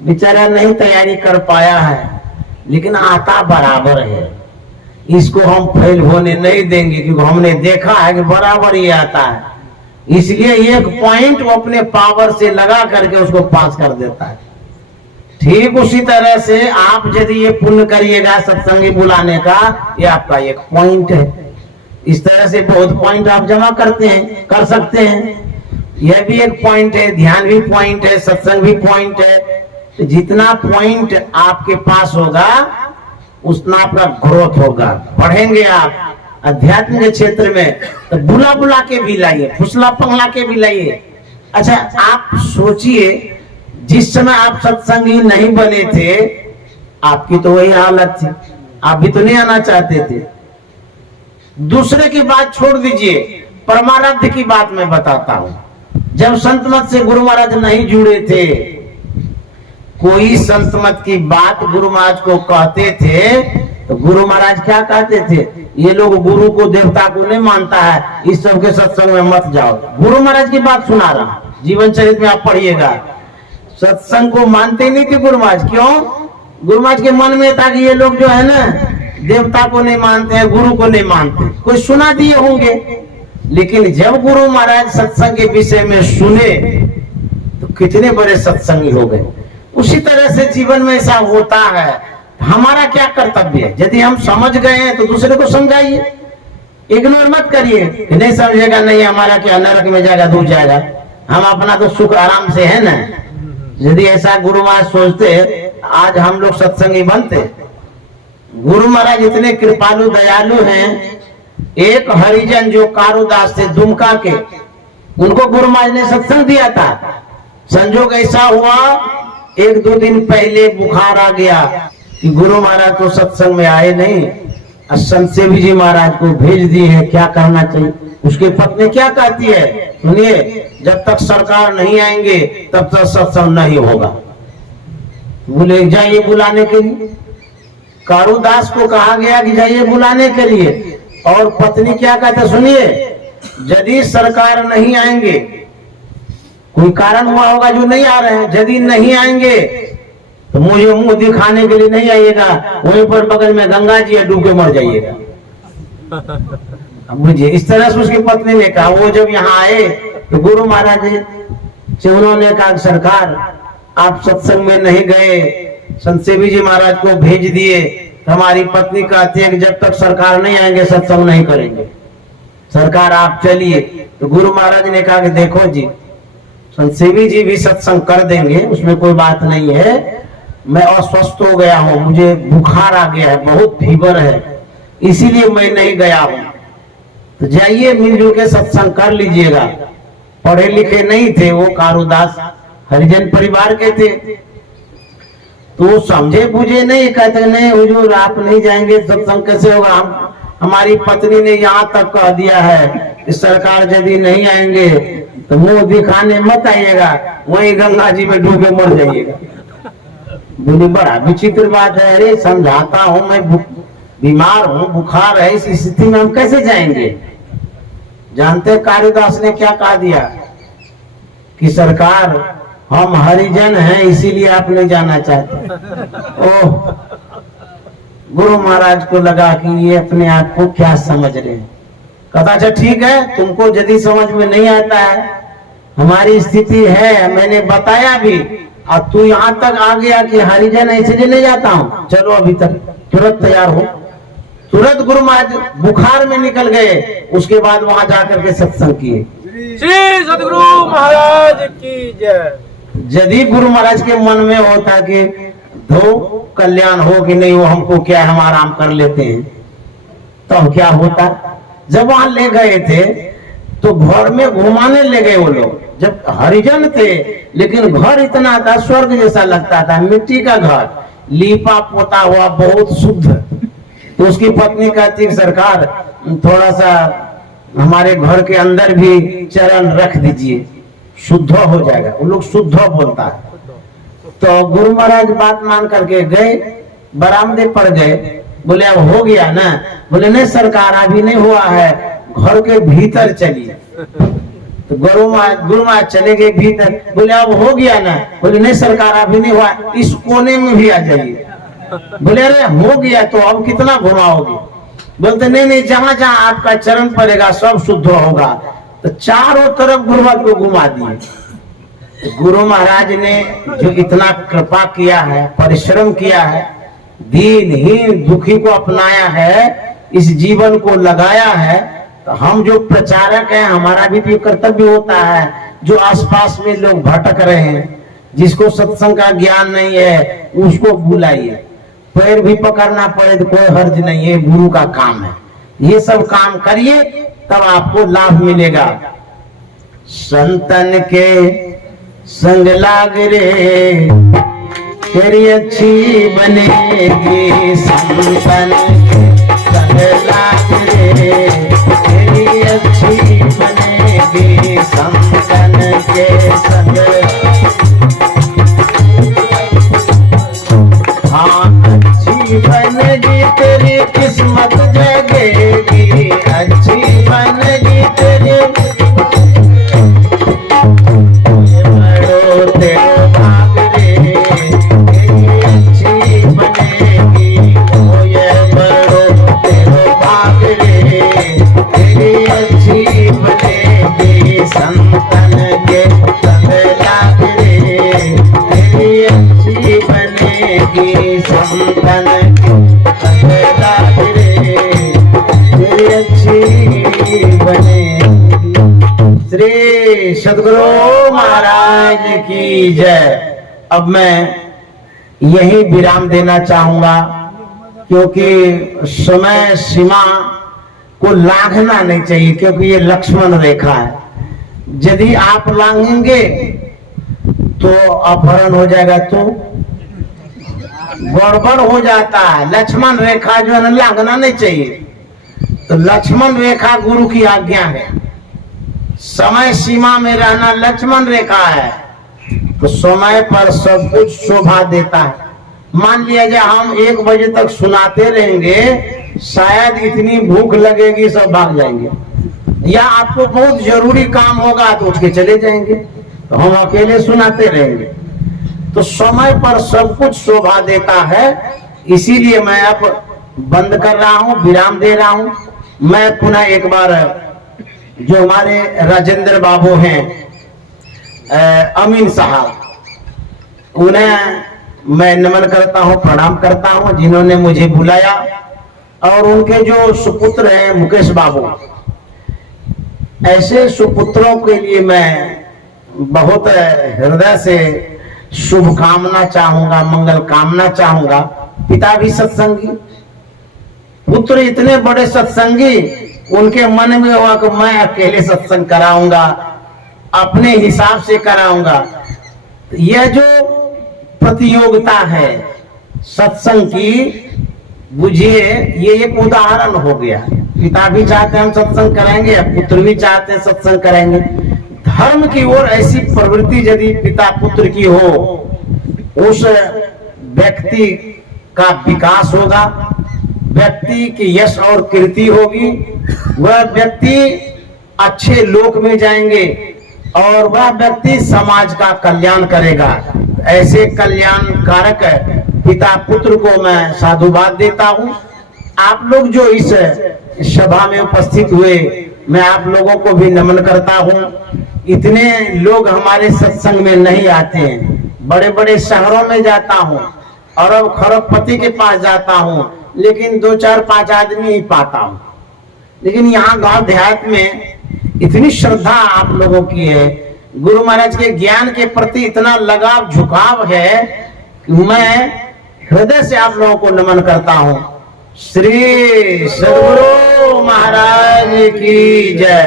बेचारा नहीं तैयारी कर पाया है लेकिन आता बराबर है, इसको हम फेल होने नहीं देंगे क्योंकि हमने देखा है कि बराबर ही आता है। इसलिए एक पॉइंट वो अपने पावर से लगा करके उसको पास कर देता है। ठीक उसी तरह से आप यदि ये पुण्य करिएगा सत्संगी बुलाने का, ये आपका एक पॉइंट है। इस तरह से बहुत पॉइंट आप जमा करते हैं, कर सकते हैं। यह भी एक पॉइंट है, ध्यान भी पॉइंट है, सत्संग भी पॉइंट है। तो जितना पॉइंट आपके पास होगा उतना आपका ग्रोथ होगा, पढ़ेंगे आप अध्यात्म के क्षेत्र में तो बुला बुला के भी लाइए, फुसला पंगला के भी लाइए। अच्छा आप सोचिए, जिस समय आप सत्संगी नहीं बने थे आपकी तो वही हालत थी, आप भी तो नहीं आना चाहते थे। दूसरे की बात छोड़ दीजिए, परमाराध्य की बात मैं बताता हूं। जब संत मत से गुरु महाराज नहीं जुड़े थे, कोई संत मत की बात गुरु महाराज को कहते थे तो गुरु महाराज क्या कहते थे? ये लोग गुरु को देवता को नहीं मानता है, इस सबके सत्संग में मत जाओ। गुरु महाराज की बात सुना रहा, जीवन चरित्र में आप पढ़िएगा। सत्संग को मानते ही नहीं थे गुरु महाराज। क्यों? गुरु महाराज के मन में था कि ये लोग जो है ना देवता को नहीं मानते हैं, गुरु को नहीं मानते, कोई सुना दिए होंगे। लेकिन जब गुरु महाराज सत्संग के विषय में सुने तो कितने बड़े सत्संगी हो गए। उसी तरह से जीवन में ऐसा होता है। हमारा क्या कर्तव्य है? यदि हम समझ गए हैं तो दूसरे को समझाइए, इग्नोर मत करिए। नहीं समझेगा, नहीं हमारा क्या नरक में जाएगा, दूर जाएगा, हम अपना तो सुख आराम से है ना। यदि ऐसा गुरु महाराज सोचते आज हम लोग सत्संगी बनते। गुरु महाराज इतने कृपालु दयालु हैं। एक हरिजन जो कारुदास थे दुमका के, उनको गुरु महाराज ने सत्संग दिया था। संजोग ऐसा हुआ, 1-2 दिन पहले बुखार आ गया कि गुरु महाराज तो सत्संग में आए नहीं, संत सेवी जी महाराज को भेज दिए हैं, क्या करना चाहिए? उसके पत्नी क्या कहती है? सुनिए, जब तक सरकार नहीं आएंगे तब तक सत्संग नहीं होगा। बोले जाइए बुलाने के लिए। कारुदास को कहा गया कि जाइए बुलाने के लिए, और पत्नी क्या कहते? सुनिए, यदि सरकार नहीं आएंगे, कोई कारण हुआ होगा जो नहीं आ रहे हैं, यदि नहीं आएंगे तो मुझे मुंह दिखाने के लिए नहीं आइएगा, वहीं पर बगल में गंगा जी है, डूब के मर जाइएगा। मुझे इस तरह से उसकी पत्नी ने कहा। वो जब यहाँ आए तो गुरु महाराज से उन्होंने कहा सरकार आप सत्संग में नहीं गए, संत सेवी जी महाराज को भेज दिए। हमारी पत्नी कहती है कि जब तक सरकार नहीं आएंगे सत्संग नहीं करेंगे, सरकार आप चलिए। तो गुरु महाराज ने कहा कि देखो जी, संत सेवी जी भी सत्संग कर देंगे, उसमें कोई बात नहीं है। मैं अस्वस्थ हो गया हूँ, मुझे बुखार आ गया है, बहुत फीवर है, इसीलिए मैं नहीं गया हूँ। तो जाइए मिलजुल के सत्संग कर लीजिएगा। पढ़े लिखे नहीं थे वो, कारुदास हरिजन परिवार के थे, तो समझे बुझे नहीं, कहते नहीं हुजूर आप नहीं जाएंगे सत्संग कैसे होगा? हमारी पत्नी ने यहाँ तक कह दिया है कि सरकार यदि नहीं आएंगे तो मुंह दिखाने मत आइएगा, वहीं गंगा जी में डूबे मर जाइएगा। बोली बड़ा विचित्र बात है। अरे समझाता हूँ, मैं बीमार हूँ, बुखार है, इस स्थिति में हम कैसे जाएंगे? जानते कालिदास ने क्या कहा दिया? कि सरकार हम हरिजन हैं इसीलिए आप नहीं जाना चाहते। ओह, गुरु महाराज को लगा कि ये अपने आप को क्या समझ रहे हैं। कहता अच्छा ठीक है, तुमको यदि समझ में नहीं आता है, हमारी स्थिति है, मैंने बताया भी, अब तू यहाँ तक आ गया कि हरिजन है इसलिए नहीं जाता हूँ, चलो अभी तक तुरंत तैयार हो। तुरंत गुरु महाराज बुखार में निकल गए। उसके बाद वहां जाकर के सत्संग किए। श्री सदगुरु महाराज की जय। यदि गुरु महाराज के मन में होता कि दो कल्याण हो कि नहीं हो, हमको क्या, हम आराम कर लेते हैं, तो क्या होता। जब वहां ले गए थे तो घर में घुमाने ले गए वो लोग। जब हरिजन थे लेकिन घर इतना था, स्वर्ग जैसा लगता था, मिट्टी का घर, लीपा पोता हुआ, बहुत शुद्ध। तो उसकी पत्नी कहती है सरकार थोड़ा सा हमारे घर के अंदर भी चरण रख दीजिए, शुद्ध हो जाएगा। वो लोग शुद्ध बोलता है। तो गुरु महाराज बात मान करके गए, बरामदे पर गए, बोले अब हो गया ना? बोले नहीं सरकार अभी नहीं हुआ है, घर के भीतर चलिए। तो गुरु महाराज चले गए भीतर। बोले अब हो गया ना? बोले नहीं सरकार अभी नहीं हुआ, इस कोने में भी आ जाइए। बोले अरे हो गया तो अब कितना घुमाओगे? बोलते नहीं नहीं, जहां जहां आपका चरण पड़ेगा सब शुद्ध होगा। तो चारों तरफ गुरु महाराज को घुमा दिए। गुरु महाराज ने जो इतना कृपा किया है, परिश्रम किया है, दीनहीन दुखी को अपनाया है, इस जीवन को लगाया है, तो हम जो प्रचारक हैं हमारा भी तो कर्तव्य होता है। जो आसपास में लोग भटक रहे हैं, जिसको सत्संग का ज्ञान नहीं है, उसको बुलाइए। पैर भी पकड़ना पड़े तो कोई हर्ज नहीं है, गुरु का काम है। ये सब काम करिए तब आपको लाभ मिलेगा। संतन के संग लाग रे तेरी अच्छी बनेगी, संतन के संग लाग रे तेरी अच्छी बनेगी, संतन के संग। हाँ अच्छी बनेगी तेरी किस्मत जगेगी, अच्छी बनेगी तेरी बड़ो तेरो भाग रे तेरी अच्छी बनेगी, ओ ये बड़ो तेरो भाग रे तेरी अच्छी बनेगी, संतन के संग लाग रे तेरी अच्छी बनेगी, संतन के संग लाग रे तेरी अच्छी बनेगी। श्री सदगुरु महाराज की जय। अब मैं यही विराम देना चाहूंगा, क्योंकि समय सीमा को लांघना नहीं चाहिए, क्योंकि ये लक्ष्मण रेखा है। यदि आप लांघेंगे तो अपहरण हो जाएगा, तो गड़बड़ हो जाता है। लक्ष्मण रेखा जो है ना, लांघना नहीं चाहिए। तो लक्ष्मण रेखा गुरु की आज्ञा है, समय सीमा में रहना लक्ष्मण रेखा है। तो समय पर सब कुछ शोभा देता है। मान लिया जाए हम 1 बजे तक सुनाते रहेंगे, शायद इतनी भूख लगेगी सब भाग जाएंगे, या आपको बहुत जरूरी काम होगा तो उठ के चले जाएंगे, तो हम अकेले सुनाते रहेंगे। तो समय पर सब कुछ शोभा देता है। इसीलिए मैं अब बंद कर रहा हूं, विराम दे रहा हूं। मैं पुनः एक बार जो हमारे राजेंद्र बाबू हैं, अमीन साहब, उन्हें मैं नमन करता हूं, प्रणाम करता हूं, जिन्होंने मुझे बुलाया। और उनके जो सुपुत्र हैं मुकेश बाबू, ऐसे सुपुत्रों के लिए मैं बहुत हृदय से शुभकामना चाहूंगा, मंगल कामना चाहूंगा। पिता भी सत्संगी, पुत्र इतने बड़े सत्संगी, उनके मन में हुआ कि मैं अकेले सत्संग कराऊंगा, अपने हिसाब से कराऊंगा। यह जो प्रतियोगिता है सत्संग की, बुझिए ये एक उदाहरण हो गया। पिता भी चाहते हैं हम सत्संग कराएंगे, पुत्र भी चाहते हैं सत्संग करेंगे। धर्म की ओर ऐसी प्रवृत्ति यदि पिता पुत्र की हो, उस व्यक्ति का विकास होगा, व्यक्ति की यश और कीर्ति होगी, वह व्यक्ति अच्छे लोक में जाएंगे, और वह व्यक्ति समाज का कल्याण करेगा। ऐसे कल्याण कारक पिता पुत्र को मैं साधुवाद देता हूँ। आप लोग जो इस सभा में उपस्थित हुए, मैं आप लोगों को भी नमन करता हूँ। इतने लोग हमारे सत्संग में नहीं आते हैं। बड़े बड़े शहरों में जाता हूँ, अरब खरबपति के पास जाता हूँ, लेकिन 2 4 5 आदमी ही पाता हूँ। लेकिन यहाँ गांव देहात में इतनी श्रद्धा आप लोगों की है, गुरु महाराज के ज्ञान के प्रति इतना लगाव झुकाव है कि मैं हृदय से आप लोगों को नमन करता हूँ। श्री सद्गुरु महाराज की जय।